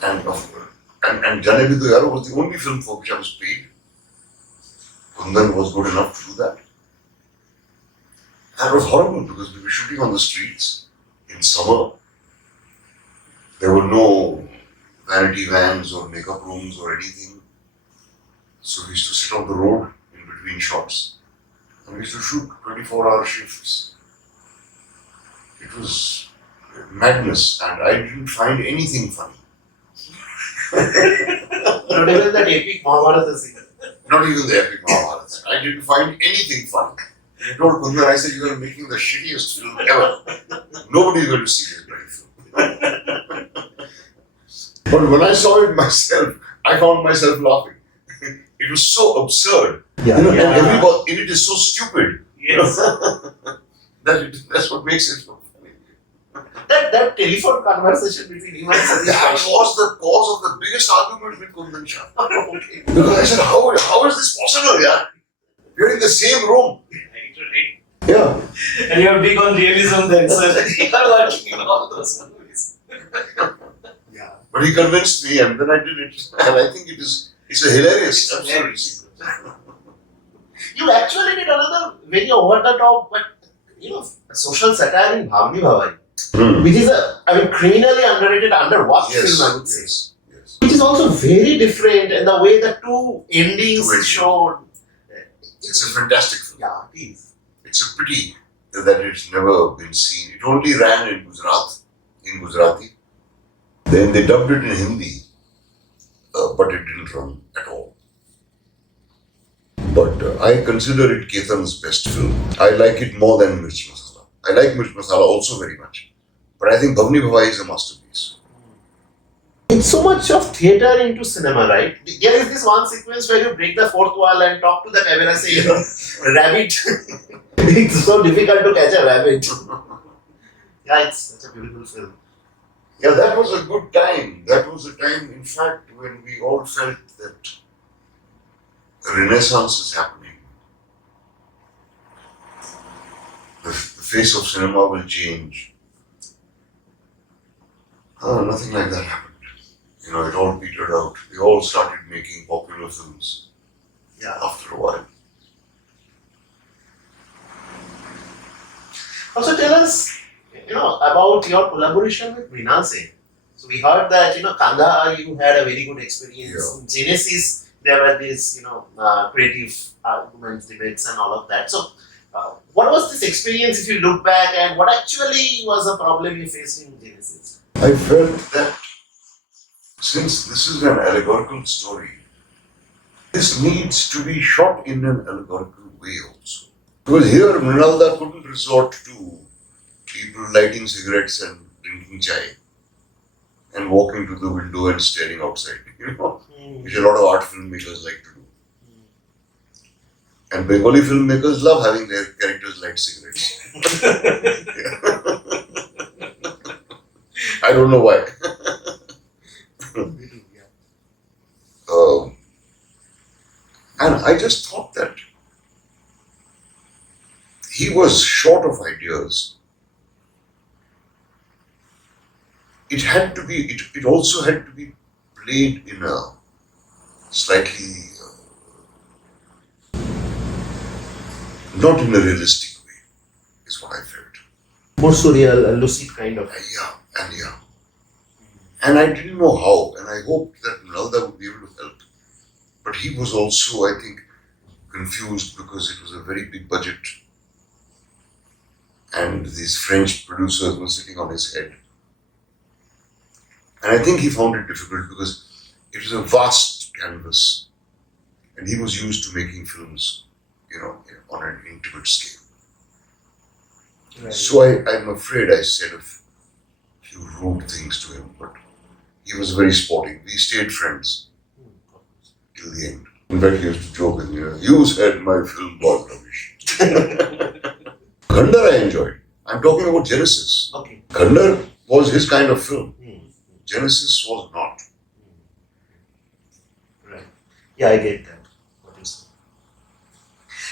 And Janevi To Yaro was the only film for which I was paid. Kundan was good enough to do that. And it was horrible because we were shooting on the streets in summer. There were no vanity vans or makeup rooms or anything. So we used to sit on the road in between shots. And we used to shoot 24-hour shifts. It was madness and I didn't find anything funny. Not even that epic Mahabharata scene. Not even the epic Mahabharata. I didn't find anything funny. I told Kundan, I said, you are making the shittiest film ever. Nobody is going to see this bloody film. But when I saw it myself, I found myself laughing. It was so absurd. Yeah. And everybody, and it is so stupid. Yes. That's what makes it so funny. That telephone conversation between you and Satish That Kaushik. was the cause of the biggest argument with Kundan Shah. Okay. Because I said, how is this possible, yeah? We're in the same room. Right. Yeah. And you're big on realism then, so you are working in all those movies. Yeah. But he convinced me and then I did it. And I think it's a hilarious absurd sequence. You actually did another very over the top, but social satire in Bhavni Bhavai, which is criminally underrated, underwatched film, I would say. Yes. Which is also very different in the way the two endings Two endings. showed. It's a fantastic film. Yeah, it is. It's a pity that it's never been seen. It only ran in Gujarat, in Gujarati. Then they dubbed it in Hindi, but it didn't run at all. But I consider it Ketan's best film. I like it more than Mirch Masala. I like Mirch Masala also very much. But I think Bhavni Bhavai is a masterpiece. It's so much of theatre into cinema, right? There is this one sequence where you break the fourth wall and talk to the camera saying, rabbit. It's so difficult to catch a rabbit. Yeah, it's such a beautiful film. Yeah, that was a good time. That was a time, in fact, when we all felt that a renaissance is happening. The face of cinema will change. Nothing like that happened. It all petered out. We all started making popular films after a while. Also tell us, about your collaboration with Mrinal Sen. So we heard that, Kandahar, you had a very good experience. In Genesis, there were these, creative arguments, debates and all of that. So what was this experience if you look back and what actually was a problem you faced in Genesis? I felt that since this is an allegorical story, this needs to be shot in an allegorical way also. Because here, Mrinalda couldn't resort to people lighting cigarettes and drinking chai and walking to the window and staring outside, which a lot of art filmmakers like to do. And Bengali filmmakers love having their characters light cigarettes. I don't know why. And I just thought that he was short of ideas. It had to be, it also had to be played in a slightly, not in a realistic way. is what I felt. More surreal, lucid kind of. Yeah. And I didn't know how, and I hoped that Nalda would be able to help. But he was also, I think, confused because it was a very big budget. And these French producers were sitting on his head. And I think he found it difficult because it was a vast canvas. And he was used to making films, on an intimate scale. Right. So I'm afraid I said a few rude things to him, but he was very sporting. We stayed friends till the end. In fact, he used to joke with me, you said my film was rubbish. Khandar I enjoyed. I'm talking about Genesis. Okay. Khandar was his kind of film. Genesis was not. Right. Yeah, I get that. What you say.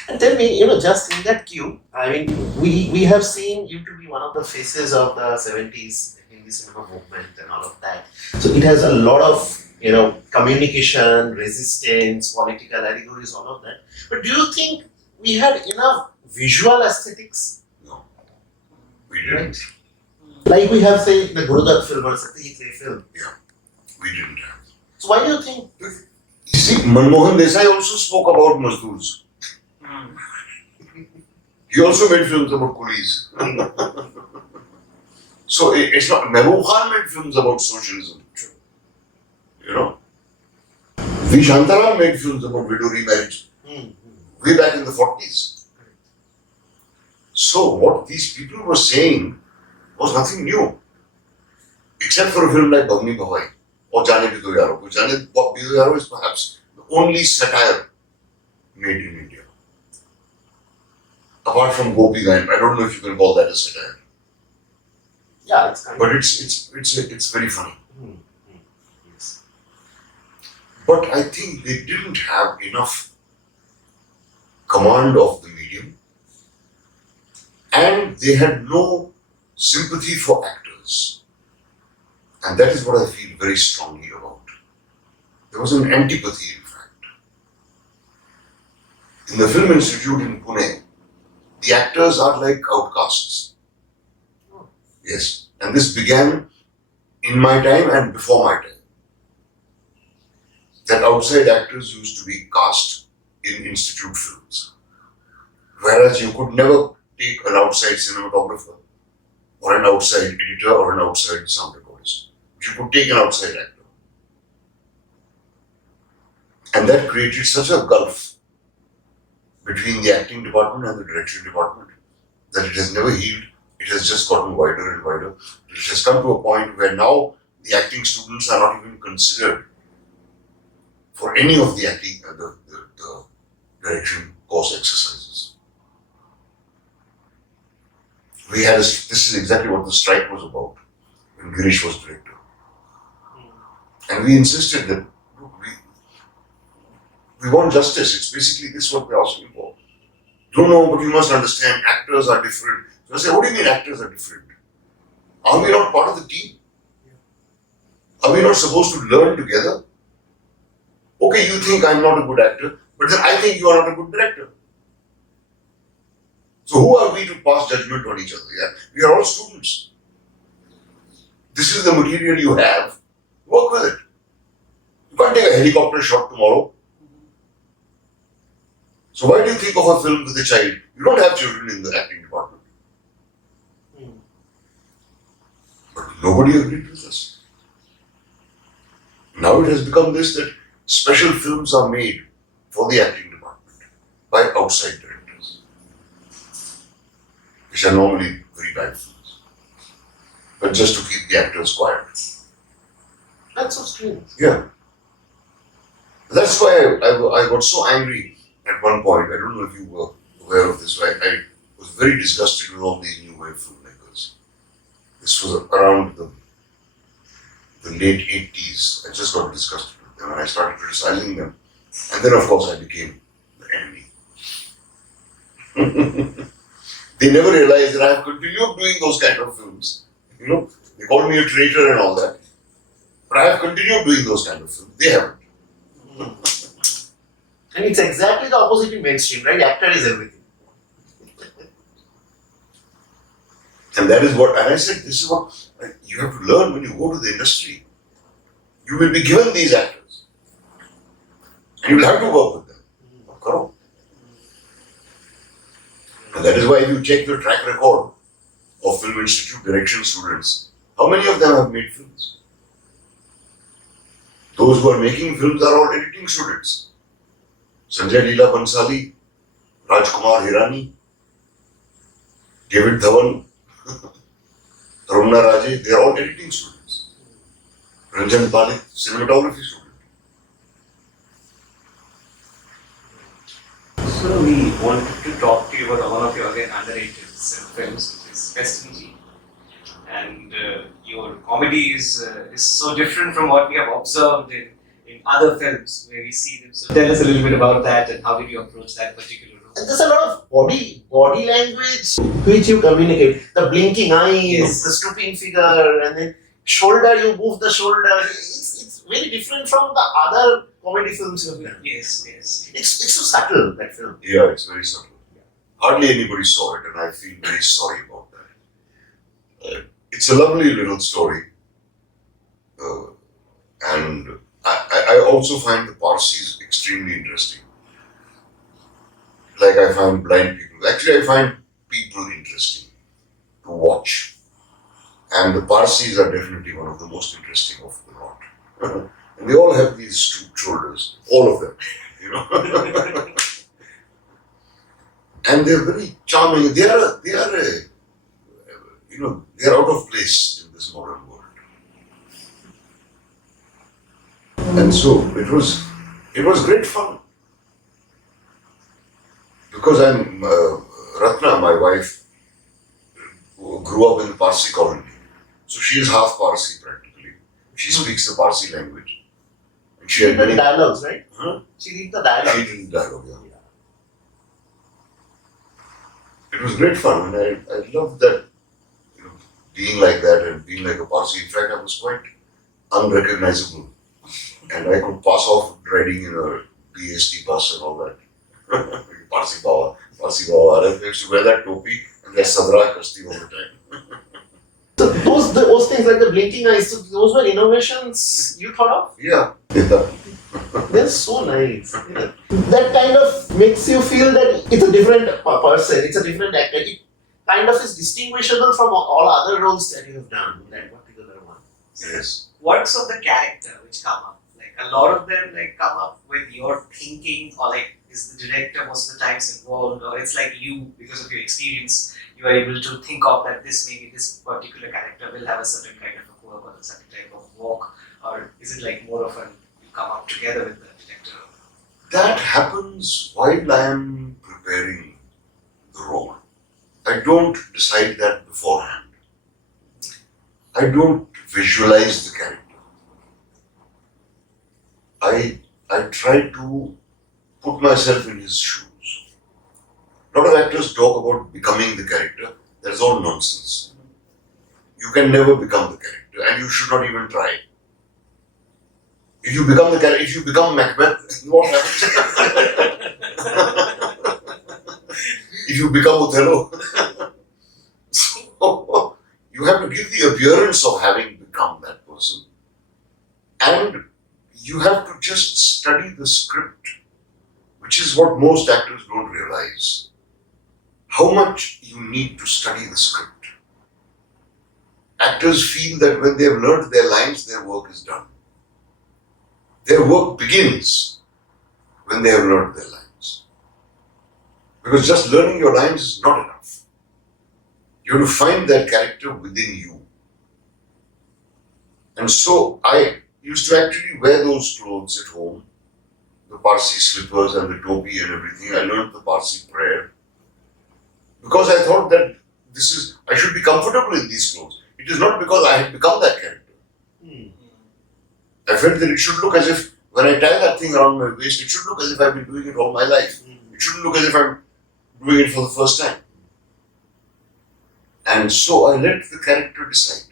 And tell me, just in that queue, I mean, we have seen you to be one of the faces of the 70s Hindi cinema movement and all of that. So it has a lot of, communication, resistance, political allegories, all of that. But do you think we had enough visual aesthetics? No. We didn't. Like we have, say, the Gurudat film or Satyajit Ray film. We didn't have. So why do you think? You see, Manmohan Desai also spoke about Mazdoors. He also made films about coolies. So it's not. Mehboob Khan made films about socialism. V. Shantaram made films about widow remarriage way back in the 40s. So what these people were saying was nothing new, except for a film like Bhavni Bhavai or Jaane Bhi Do Yaro. Jaane Bhi Do Yaro is perhaps the only satire made in India. Apart from Gopi Gayan, I don't know if you can call that a satire. Yeah, it's kind But it's very funny. Yes. But I think they didn't have enough command of the medium, and they had no sympathy for actors. And that is what I feel very strongly about. There was an antipathy, in fact. In the Film Institute in Pune, the actors are like outcasts. Yes. And this began in my time and before my time. That outside actors used to be cast in institute films. Whereas you could never take an outside cinematographer or an outside editor or an outside sound recordist. You could take an outside actor. And that created such a gulf between the acting department and the direction department that it has never healed. It has just gotten wider and wider. It has come to a point where now the acting students are not even considered for any of the acting, the direction course exercises. This is exactly what the strike was about when Girish was director. And we insisted that we want justice. It's basically this what we're asking for. No, but you must understand, actors are different. So I say, what do you mean actors are different? Are we not part of the team? Are we not supposed to learn together? Okay, you think I'm not a good actor, but then I think you are not a good director. So who are we to pass judgment on each other? Yeah? We are all students. This is the material you have. Work with it. You can't take a helicopter shot tomorrow. So why do you think of a film with a child? You don't have children in the acting department. But nobody agreed with us. Now it has become this that special films are made for the acting department by outside directors, which are normally very bad films, but just to keep the actors quiet. That's so strange. Yeah. That's why I got so angry at one point. I don't know if you were aware of this, but I was very disgusted with all these new wave filmmakers. This was around the late 80s. I just got disgusted with them and I started criticizing them. And then, of course, I became the enemy. They never realized that I have continued doing those kind of films. They called me a traitor and all that. But I have continued doing those kind of films. They haven't. And it's exactly the opposite in mainstream, right? Actor is everything. And that is what, and I said, this is what you have to learn when you go to the industry. You will be given these actors. And you will have to work with them. Correct? And that is why if you check the track record of Film Institute direction students, how many of them have made films? Those who are making films are all editing students. Sanjay Leela Bansali, Rajkumar Hirani, David Dhawan, Ramna Raje, they are all editing students. Ranjan Palik, cinematography student. So we wanted to talk to you about one of your other underrated films, which is Festinji. And your comedy is so different from what we have observed in other films where we see them. So tell us a little bit about that and how did you approach that particular role? And there's a lot of body language which you communicate. The blinking eyes, Yes. the stooping figure, and then shoulder, you move the shoulder. It's very different from the other comedy films you've done. Yes, yes. It's so subtle, that film. Yeah, it's very subtle. Hardly anybody saw it, and I feel very sorry about that. It's a lovely little story, and I also find the Parsis extremely interesting. Like I find blind people. Actually, I find people interesting to watch, and the Parsis are definitely one of the most interesting of the lot. And they all have these stooped shoulders, all of them, you know. And they're very charming. They are out of place in this modern world. And so it was great fun. Because Ratna, my wife, grew up in the Parsi colony. So she is half Parsi practically. She speaks the Parsi language. And She did the dialogues, right? Huh? She did the dialogues. She did the dialogue, yeah. It was great fun, and I loved that, being like that and being like a Parsi. In fact, I was quite unrecognizable, and I could pass off riding in a BST bus and all that. Parsi Bawa. I used to wear that topi and that sadra kasti all the time. So those things like the blinking eyes, so those were innovations you thought of? Yeah. They're so nice. Yeah. That kind of makes you feel that it's a different person, it's a different actor. It kind of is distinguishable from all other roles that you have done, that particular one. Yes. Quirks of the character which come up, like a lot of them like come up with your thinking, or like is the director most of the times involved, or it's like you, because of your experience, you are able to think of that this particular character will have a certain kind of a quirk or a certain type of walk, or is it like more of an you come up together with the director? That happens while I am preparing the role. I don't decide that beforehand. I don't visualize the character. I try to put myself in his shoes. A lot of actors talk about becoming the character. That is all nonsense. You can never become the character, and you should not even try. If you become the character, if you become Macbeth, what happens? If you become Othello, so you have to give the appearance of having become that person, and you have to just study the script, which is what most actors don't realize. How much you need to study the script. Actors feel that when they have learned their lines, their work is done. Their work begins when they have learned their lines. Because just learning your lines is not enough. You have to find that character within you. And so I used to actually wear those clothes at home, the Parsi slippers and the topi and everything. I learned the Parsi prayer. Because I thought that I should be comfortable in these clothes. It is not because I had become that character. I felt that it should look as if, when I tie that thing around my waist, it should look as if I've been doing it all my life. It shouldn't look as if I'm doing it for the first time. And so I let the character decide.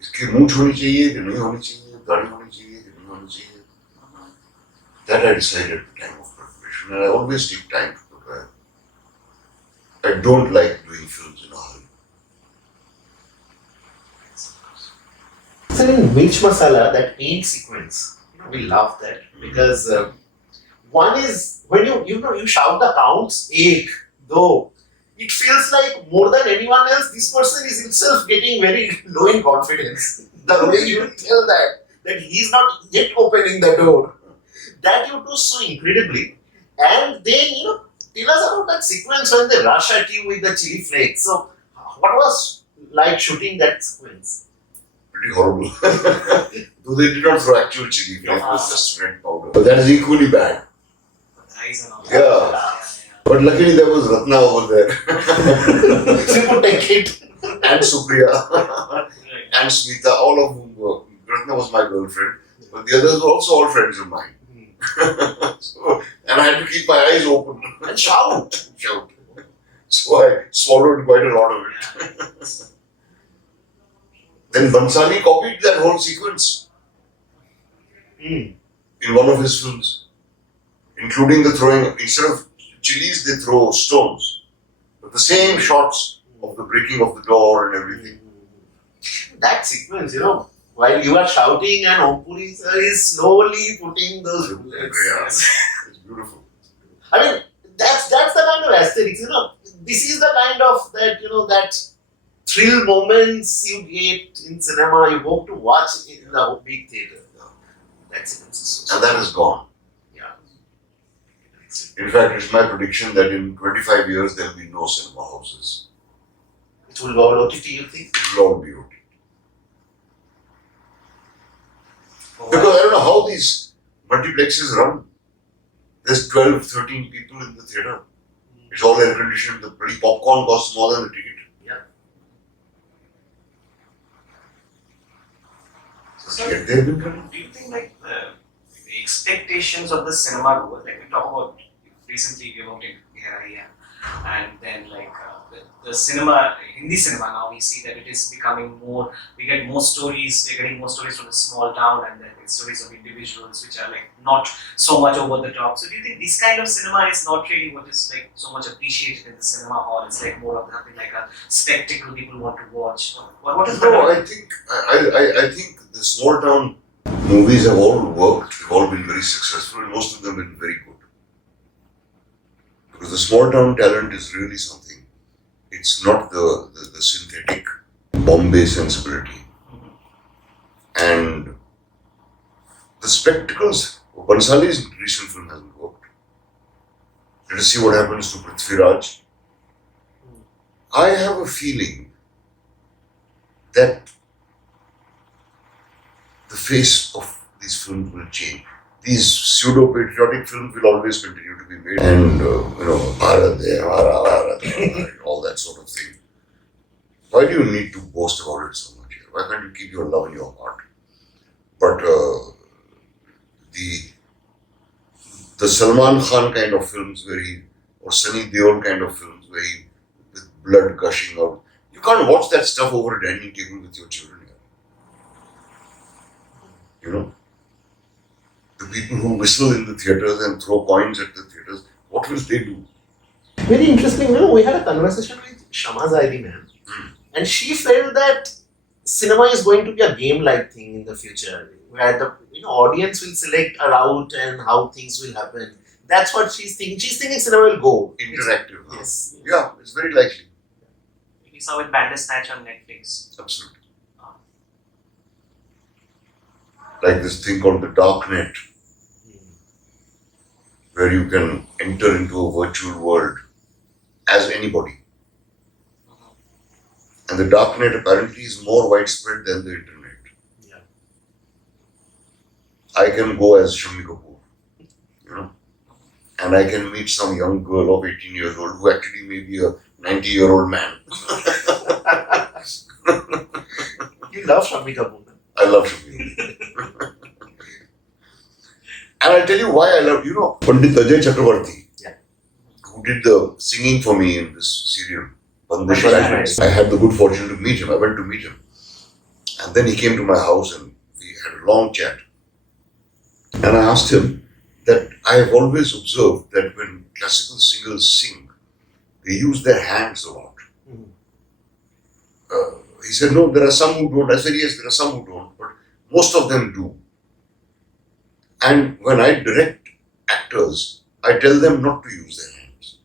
इसकी मूंछ होनी चाहिए कि नहीं होनी चाहिए, दाढ़ी होनी चाहिए कि नहीं होनी चाहिए. That I decided at the time of preparation, and I always take time to prepare. I don't like doing films in a hurry. Mirch masala, that ain't sequence. We love that because one is when you shout the counts eight, though it feels like more than anyone else, this person is himself getting very low in confidence. The way you tell that he's not yet opening the door, that you do so incredibly, and then tell us about that sequence when they rush at you with the chili flakes. So, what was like shooting that sequence? Pretty horrible. Though they did not throw actual chili, it was just red powder. But that is equally bad. Eyes and all. Yeah. But luckily there was Ratna over there. She could take it. And Supriya. Right. And Smita, all of whom were. Ratna was my girlfriend. But the others were also all friends of mine. So, and I had to keep my eyes open. And shout. Shout. So I swallowed quite a lot of it. Then Bansali copied that whole sequence in one of his films. Including the throwing, instead of chilies, they throw stones. But the same shots of the breaking of the door and everything. That sequence, while you are shouting and Ompuri sir is slowly putting those bullets. Yeah, it's beautiful. I mean, that's the kind of aesthetics, This is the kind of that thrill moments you get in cinema, you go to watch in the big theater. That sequence is so And that is gone. Yeah. In fact, it's my prediction that in 25 years there will be no cinema houses. It will go on OTT, you think? It will all be OTT. Because I don't know how these multiplexes run. There's 12, 13 people in the theatre. It's all air conditioned. The bloody popcorn costs more than the ticket. Yeah. So, Yet they've been running. do you think the expectations of the cinema goers, like we talk about recently we worked in FTII, and then the cinema, Hindi cinema now we see that it is becoming more, we get more stories, we're getting more stories from the small town and then stories of individuals which are not so much over the top. So do you think this kind of cinema is not really what is so much appreciated in the cinema hall? It's more of something like a spectacle people want to watch. What is No, I think the small town movies have all worked, they've all been very successful, and most of them have been very good. Because the small town talent is really something. It's not the synthetic Bombay sensibility. And the spectacles, Bansali's recent film hasn't worked. Let us see what happens to Prithviraj. I have a feeling that the face of these films will change. These pseudo-patriotic films will always continue to be made. And, Bharat, Bharat, all that sort of thing. Why do you need to boast about it so much? Why can't you keep your love in your heart? But the Salman Khan kind of films or Sunny Deol kind of films with blood gushing out, you can't watch that stuff over a dining table with your children. The people who whistle in the theatres and throw coins at the theatres, what will they do? Very interesting. We had a conversation with Shama Zaidi, ma'am, and she felt that cinema is going to be a game-like thing in the future, where the audience will select a route and how things will happen. That's what she's thinking. She's thinking cinema will go Interactive. Yes. Yeah, it's very likely. We saw with Bandersnatch on Netflix. Absolutely. Like this thing called the dark net, where you can enter into a virtual world as anybody. And the dark net apparently is more widespread than the internet. Yeah. I can go as Shammi Kapoor, and I can meet some young girl of 18 years old who actually may be a 90-year-old man. You love Shammi Kapoor. I love Shammi Kapoor. And I'll tell you why I love, Pandit Ajay Chakravarti, who did the singing for me in this serial, Bandish Fragments. I had the good fortune to meet him. I went to meet him. And then he came to my house and we had a long chat. And I asked him that I have always observed that when classical singers sing, they use their hands a lot. He said, no, there are some who don't. I said, yes, there are some who don't. But Most of them do. And when I direct actors, I tell them not to use their hands.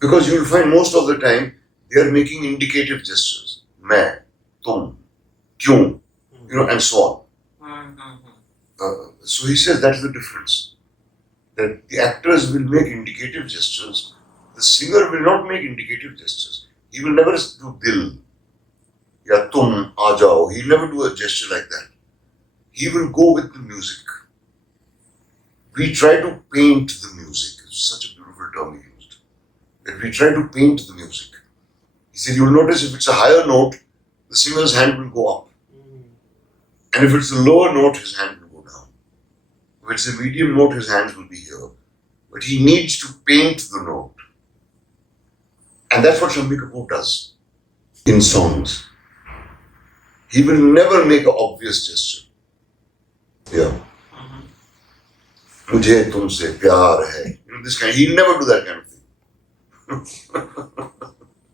Because you'll find most of the time they are making indicative gestures. Main, tum, kyun, and so on. So he says that's the difference. That the actors will make indicative gestures. The singer will not make indicative gestures. He will never do dil, ya tum, aa jao. He'll never do a gesture like that. He will go with the music. We try to paint the music. It's such a beautiful term he used. That we try to paint the music. He said, you'll notice if it's a higher note, the singer's hand will go up. And if it's a lower note, his hand will go down. If it's a medium note, his hands will be here. But he needs to paint the note. And that's what Shammi Kapoor does in songs. He will never make an obvious gesture. Yeah. Mujhe tumse pyar hai. This kind. He'll never do that kind of thing.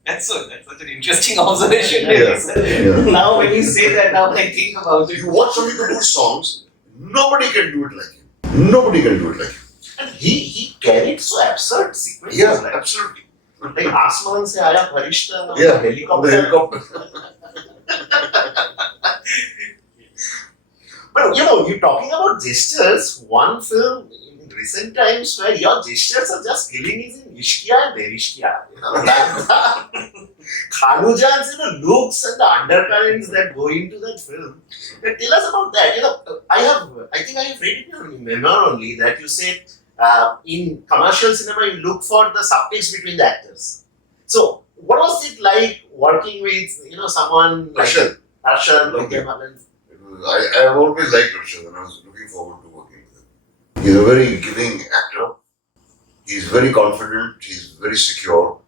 That's such an interesting observation. Yeah. Now when you say that, now I think about it. If you watch Shammi Kapoor's songs, nobody can do it like him. Nobody can do it like him. And he carried so absurd sequences. Yeah, Like absolutely. Asman se aaya farishta, Yeah, helicopter. the helicopter. But you're talking about gestures. One film in recent times where your gestures are just killing is in Ishqiya and Derishqiya. Khanujan's looks and the undercurrents that go into that film. But tell us about that. I think I have read it in your memoir only that you said in commercial cinema you look for the subtext between the actors. So what was it like working with someone like Arshad? Okay. I have always liked Arshad and I was looking forward to working with him. He's a very giving actor. He's very confident. He's very secure.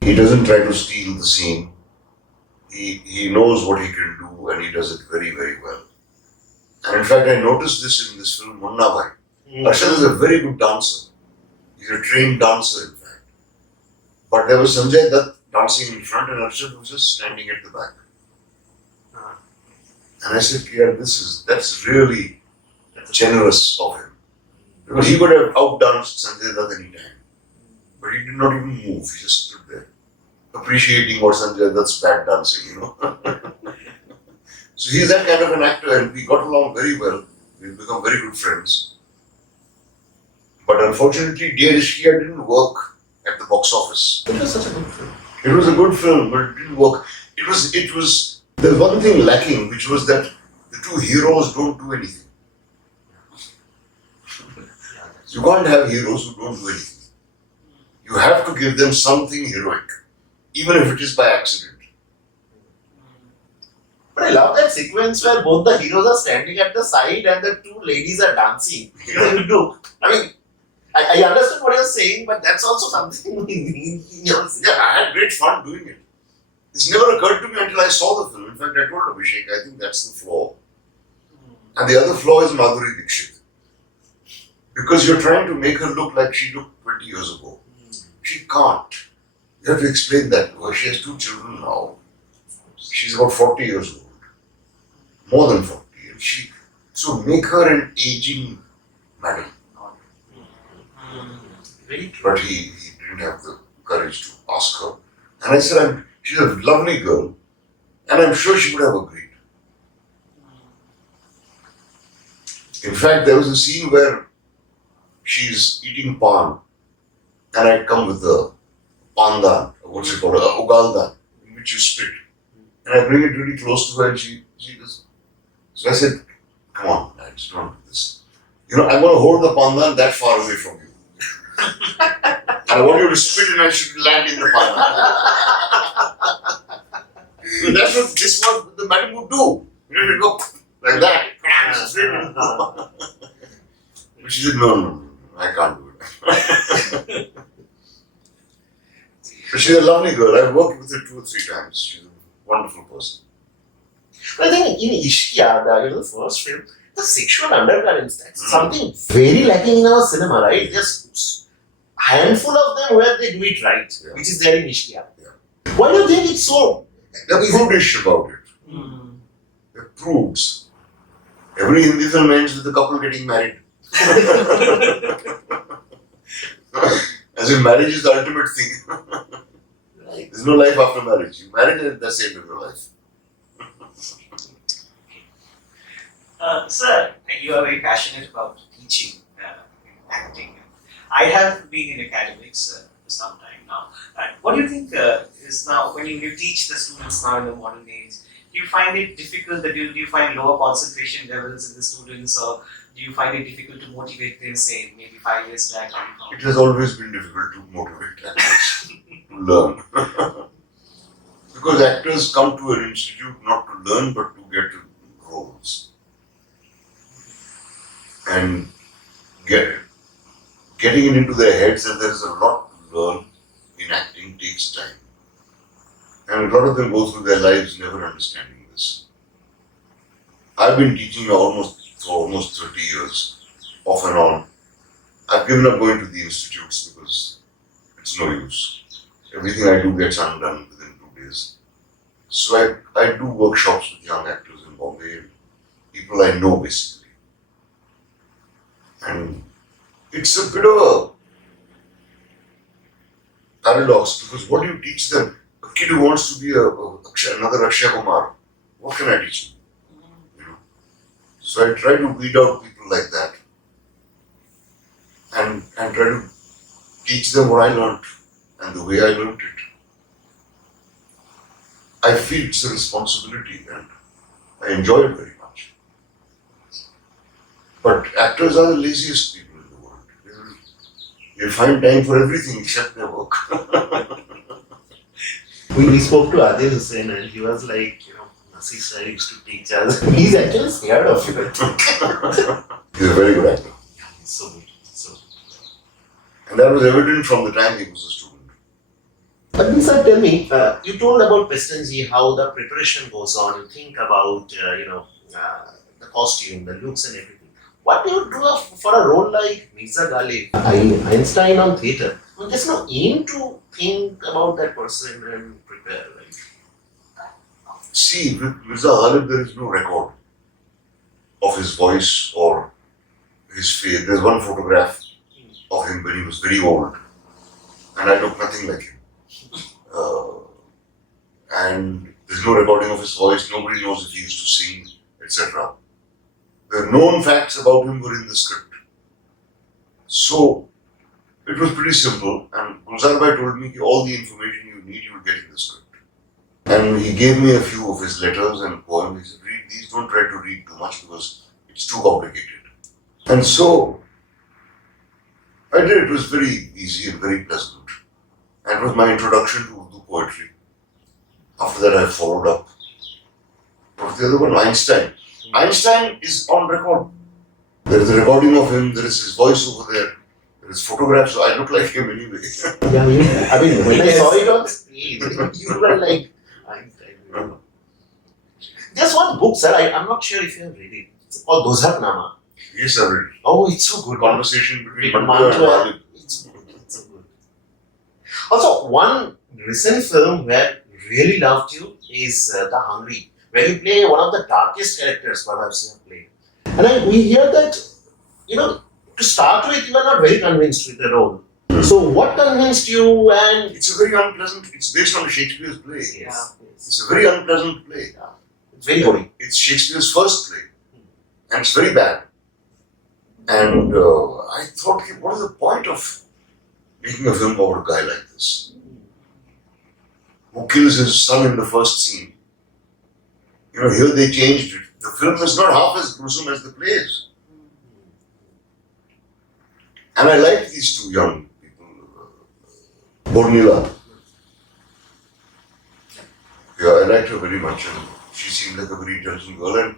He doesn't try to steal the scene. He knows what he can do and he does it very, very well. And in fact, I noticed this in this film, Munna Bhai. Arshad is a very good dancer. He's a trained dancer, in fact. But there was Sanjay Dutt dancing in front and Arshad was just standing at the back. And I said, yeah, that's really generous of him. Because he could have outdanced Sanjay Dutt any time. But he did not even move, he just stood there, appreciating what Sanjay Dutt's bad dancing, So he's that kind of an actor and we got along very well. We've become very good friends. But unfortunately, Dear Ishqiya didn't work at the box office. It was such a good film. It was a good film, but it didn't work. There's one thing lacking, which was that the two heroes don't do anything. You can't have heroes who don't do anything. You have to give them something heroic, even if it is by accident. But I love that sequence where both the heroes are standing at the side and the two ladies are dancing. I understand what you're saying, but that's also something in your Yeah, I had great fun doing it. This never occurred to me until I saw the film. In fact, I told Abhishek, I think that's the flaw. And the other flaw is Madhuri Dixit. Because you're trying to make her look like she looked 20 years ago. She can't. You have to explain that to her. She has two children now. She's about 40 years old. More than 40. And so make her an aging madam. very true. But he didn't have the courage to ask her. And I said, she's a lovely girl. And I'm sure she would have agreed. In fact, there was a scene where she's eating pan, and I come with the pandan, what's it called, ugaldan, in which you spit. And I bring it really close to her, and she does. So I said, come on, lads, don't do this. I'm going to hold the pandan that far away from you. And I want you to spit and I should land in the pandan. So that's what the madam would do. You go like that. But she said, no, I can't do it. But she's a lovely girl. I've worked with her 2 or 3 times. She's a wonderful person. But I think in Ishqiya, the first film, the sexual undercurrents, that's something very lacking in our cinema, right? Just a handful of them where they do it right, which is there in Ishqiya. Yeah. Why do you think it's so? They're prudish about it. It proves. Every Hindi film ends with the couple getting married. As in, marriage is the ultimate thing. Right. There's no life after marriage. You married and that's the end of your life. Sir, you are very passionate about teaching acting. I have been in academics for some time now. What do you think is now, when you teach the students now in the modern age, do you find it difficult, do you find lower concentration levels in the students, or do you find it difficult to motivate them, say, maybe 5 years back? It has always been difficult to motivate actors to learn. Because actors come to an institute not to learn but to get roles. And getting it into their heads that there is a lot to learn in acting takes time. And a lot of them go through their lives never understanding this. I've been teaching for almost 30 years, off and on. I've given up going to the institutes because it's no use. Everything I do gets undone within 2 days. So I do workshops with young actors in Bombay, people I know basically. And it's a bit of a paradox, because what do you teach them? A kid who wants to be another Akshay Kumar, what can I teach him? You know? So I try to weed out people like that and try to teach them what I learned and the way I learned it. I feel it's a responsibility and I enjoy it very much. But actors are the laziest people in the world. They find time for everything except their work. We spoke to Adil Hussain and he was like, Naseer sir used to teach us. He's actually scared of you, I think. He's a very good actor. Yeah, he's so good. So good. And that was evident from the time he was a student. But then, sir, tell me, you told about Presidency, how the preparation goes on. You think about, the costume, the looks and everything. What do you do for a role like Mirza Ghalib, Einstein on theatre? There's no aim to think about that person and prepare, right? See, with Mirza Ghalib, there is no record of his voice or his face. There's one photograph of him when he was very old, and I look nothing like him. And there's no recording of his voice. Nobody knows if he used to sing, etc. The known facts about him were in the script. So it was pretty simple, and Gulzar Bhai told me that all the information you need, you will get in the script. And he gave me a few of his letters and poems. He said, read these, don't try to read too much because it's too complicated. And so I did. It was very easy and very pleasant. And it was my introduction to Urdu poetry. After that, I followed up. What was the other one? Einstein. Einstein is on record. There is a recording of him, there is his voice over there, there is photographs, so I look like him anyway. Yeah, I mean, when I saw it on screen, you were like, Einstein. There's one book, sir, I'm not sure if you have read it. It's called Dozhaknama. Yes, I read. Oh, it's so good. Conversation between Mantua Mantua and Ghalib. It's good. It's so good. Also, one recent film where really loved you is The Hungry, where you play one of the darkest characters perhaps you have played. And we hear that, to start with, you are not very convinced with the role. So what convinced you? And It's a very unpleasant, it's based on Shakespeare's play. yes. It's a very unpleasant play. It's very boring. It's Shakespeare's first play. And it's very bad. And I thought, what is the point of making a film about a guy like this? Who kills his son in the first scene. Here they changed it. The film is not half as gruesome as the play is. And I like these two young people. Bornila. Yeah, I liked her very much, and she seemed like a very intelligent girl. And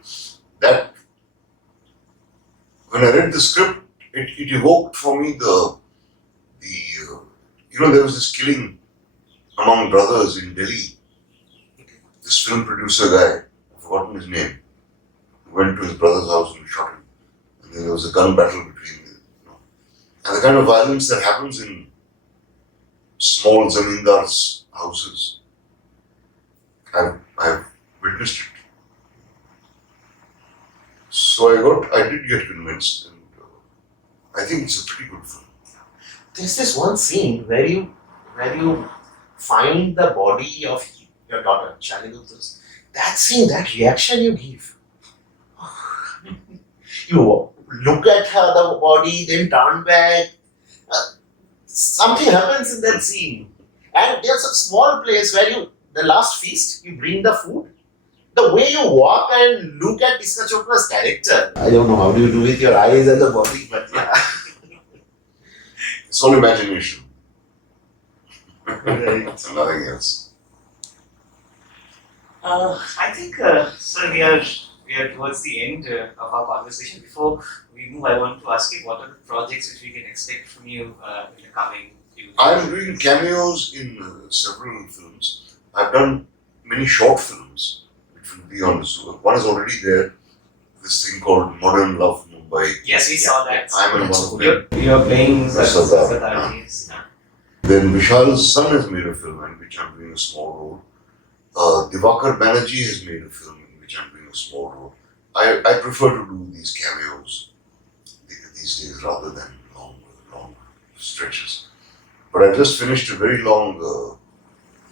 that, when I read the script, it evoked for me there was this killing among brothers in Delhi. This film producer guy, I've forgotten his name, went to his brother's house and shot him. And then there was a gun battle between them. And the kind of violence that happens in small zamindars' houses, I've witnessed it. So I did get convinced, and I think it's a pretty good film. There's this one scene where you find the body of your daughter, Shanidutus. That scene, that reaction you give. You look at her, the body, then turn back. Something happens in that scene. And there's a small place where the last feast, you bring the food. The way you walk and look at Tisca Chopra's character. I don't know how do you do with your eyes and the body, but yeah. It's all imagination. Right. Nothing else. I think, sir, we are towards the end of our conversation. Before we move, I want to ask you what are the projects which we can expect from you in the coming few years? I'm doing cameos in several films. I've done many short films, which will be on this. One is already there. This thing called Modern Love Mumbai. Yes, we saw that. I'm in one of them. You're playing Sardar. Sardar, yes. Then Vishal's son has made a film in which I'm doing a small role. Divakar Banerjee has made a film in which I'm doing a small role. I prefer to do these cameos these days rather than long stretches. But I just finished a very long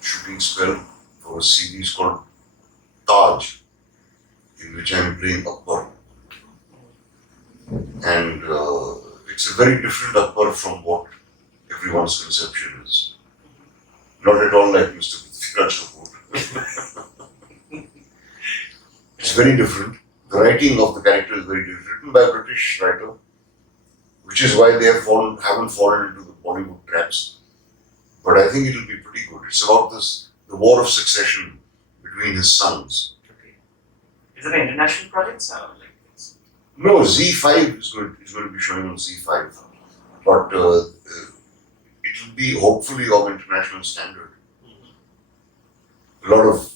shooting spell for a series called Taj, in which I'm playing Akbar. And it's a very different Akbar from what everyone's conception is. Not at all like Mr. Prithviraj Kapoor. It's very different. The writing of the character is very different, written by a British writer, which is why they haven't fallen into the Bollywood traps. But I think it'll be pretty good. It's about the war of succession between his sons. Okay. Is it an international project, sir? Like this? No, Z5 is going to be showing on Z5, but it will be hopefully of international standard. A lot of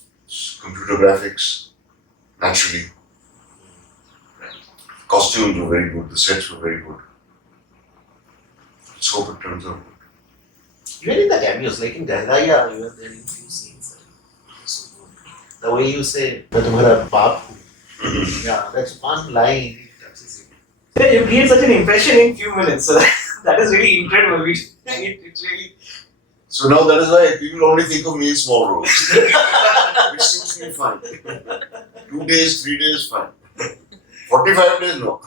computer graphics, naturally. Costumes were very good, the sets were very good. Let's hope it turns out good. Even in the cameos, like in Dahlaya, you were there in few scenes. So good. The way you say, "Tumhara baap," yeah, that's one line. It touches you. Yeah, you create such an impression in few minutes. So that is really incredible. It really. So now that is why people only think of me in small roles. Which suits me fine. 2 days, 3 days, fine. 45 days, no.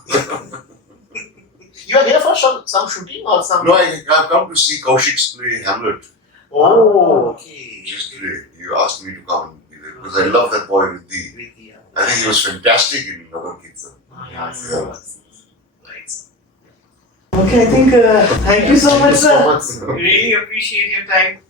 You are here for some shooting or some? No, I've come to see Kaushik's play Hamlet. Oh, okay. Just today. You asked me to come and be there because I love that boy Riddhi. Riddhi, yeah. I think he was fantastic in Nagar Kirtan. Yeah. Right. Okay, I think thank you so much, Thank you so sir. much, sir. Really appreciate your time.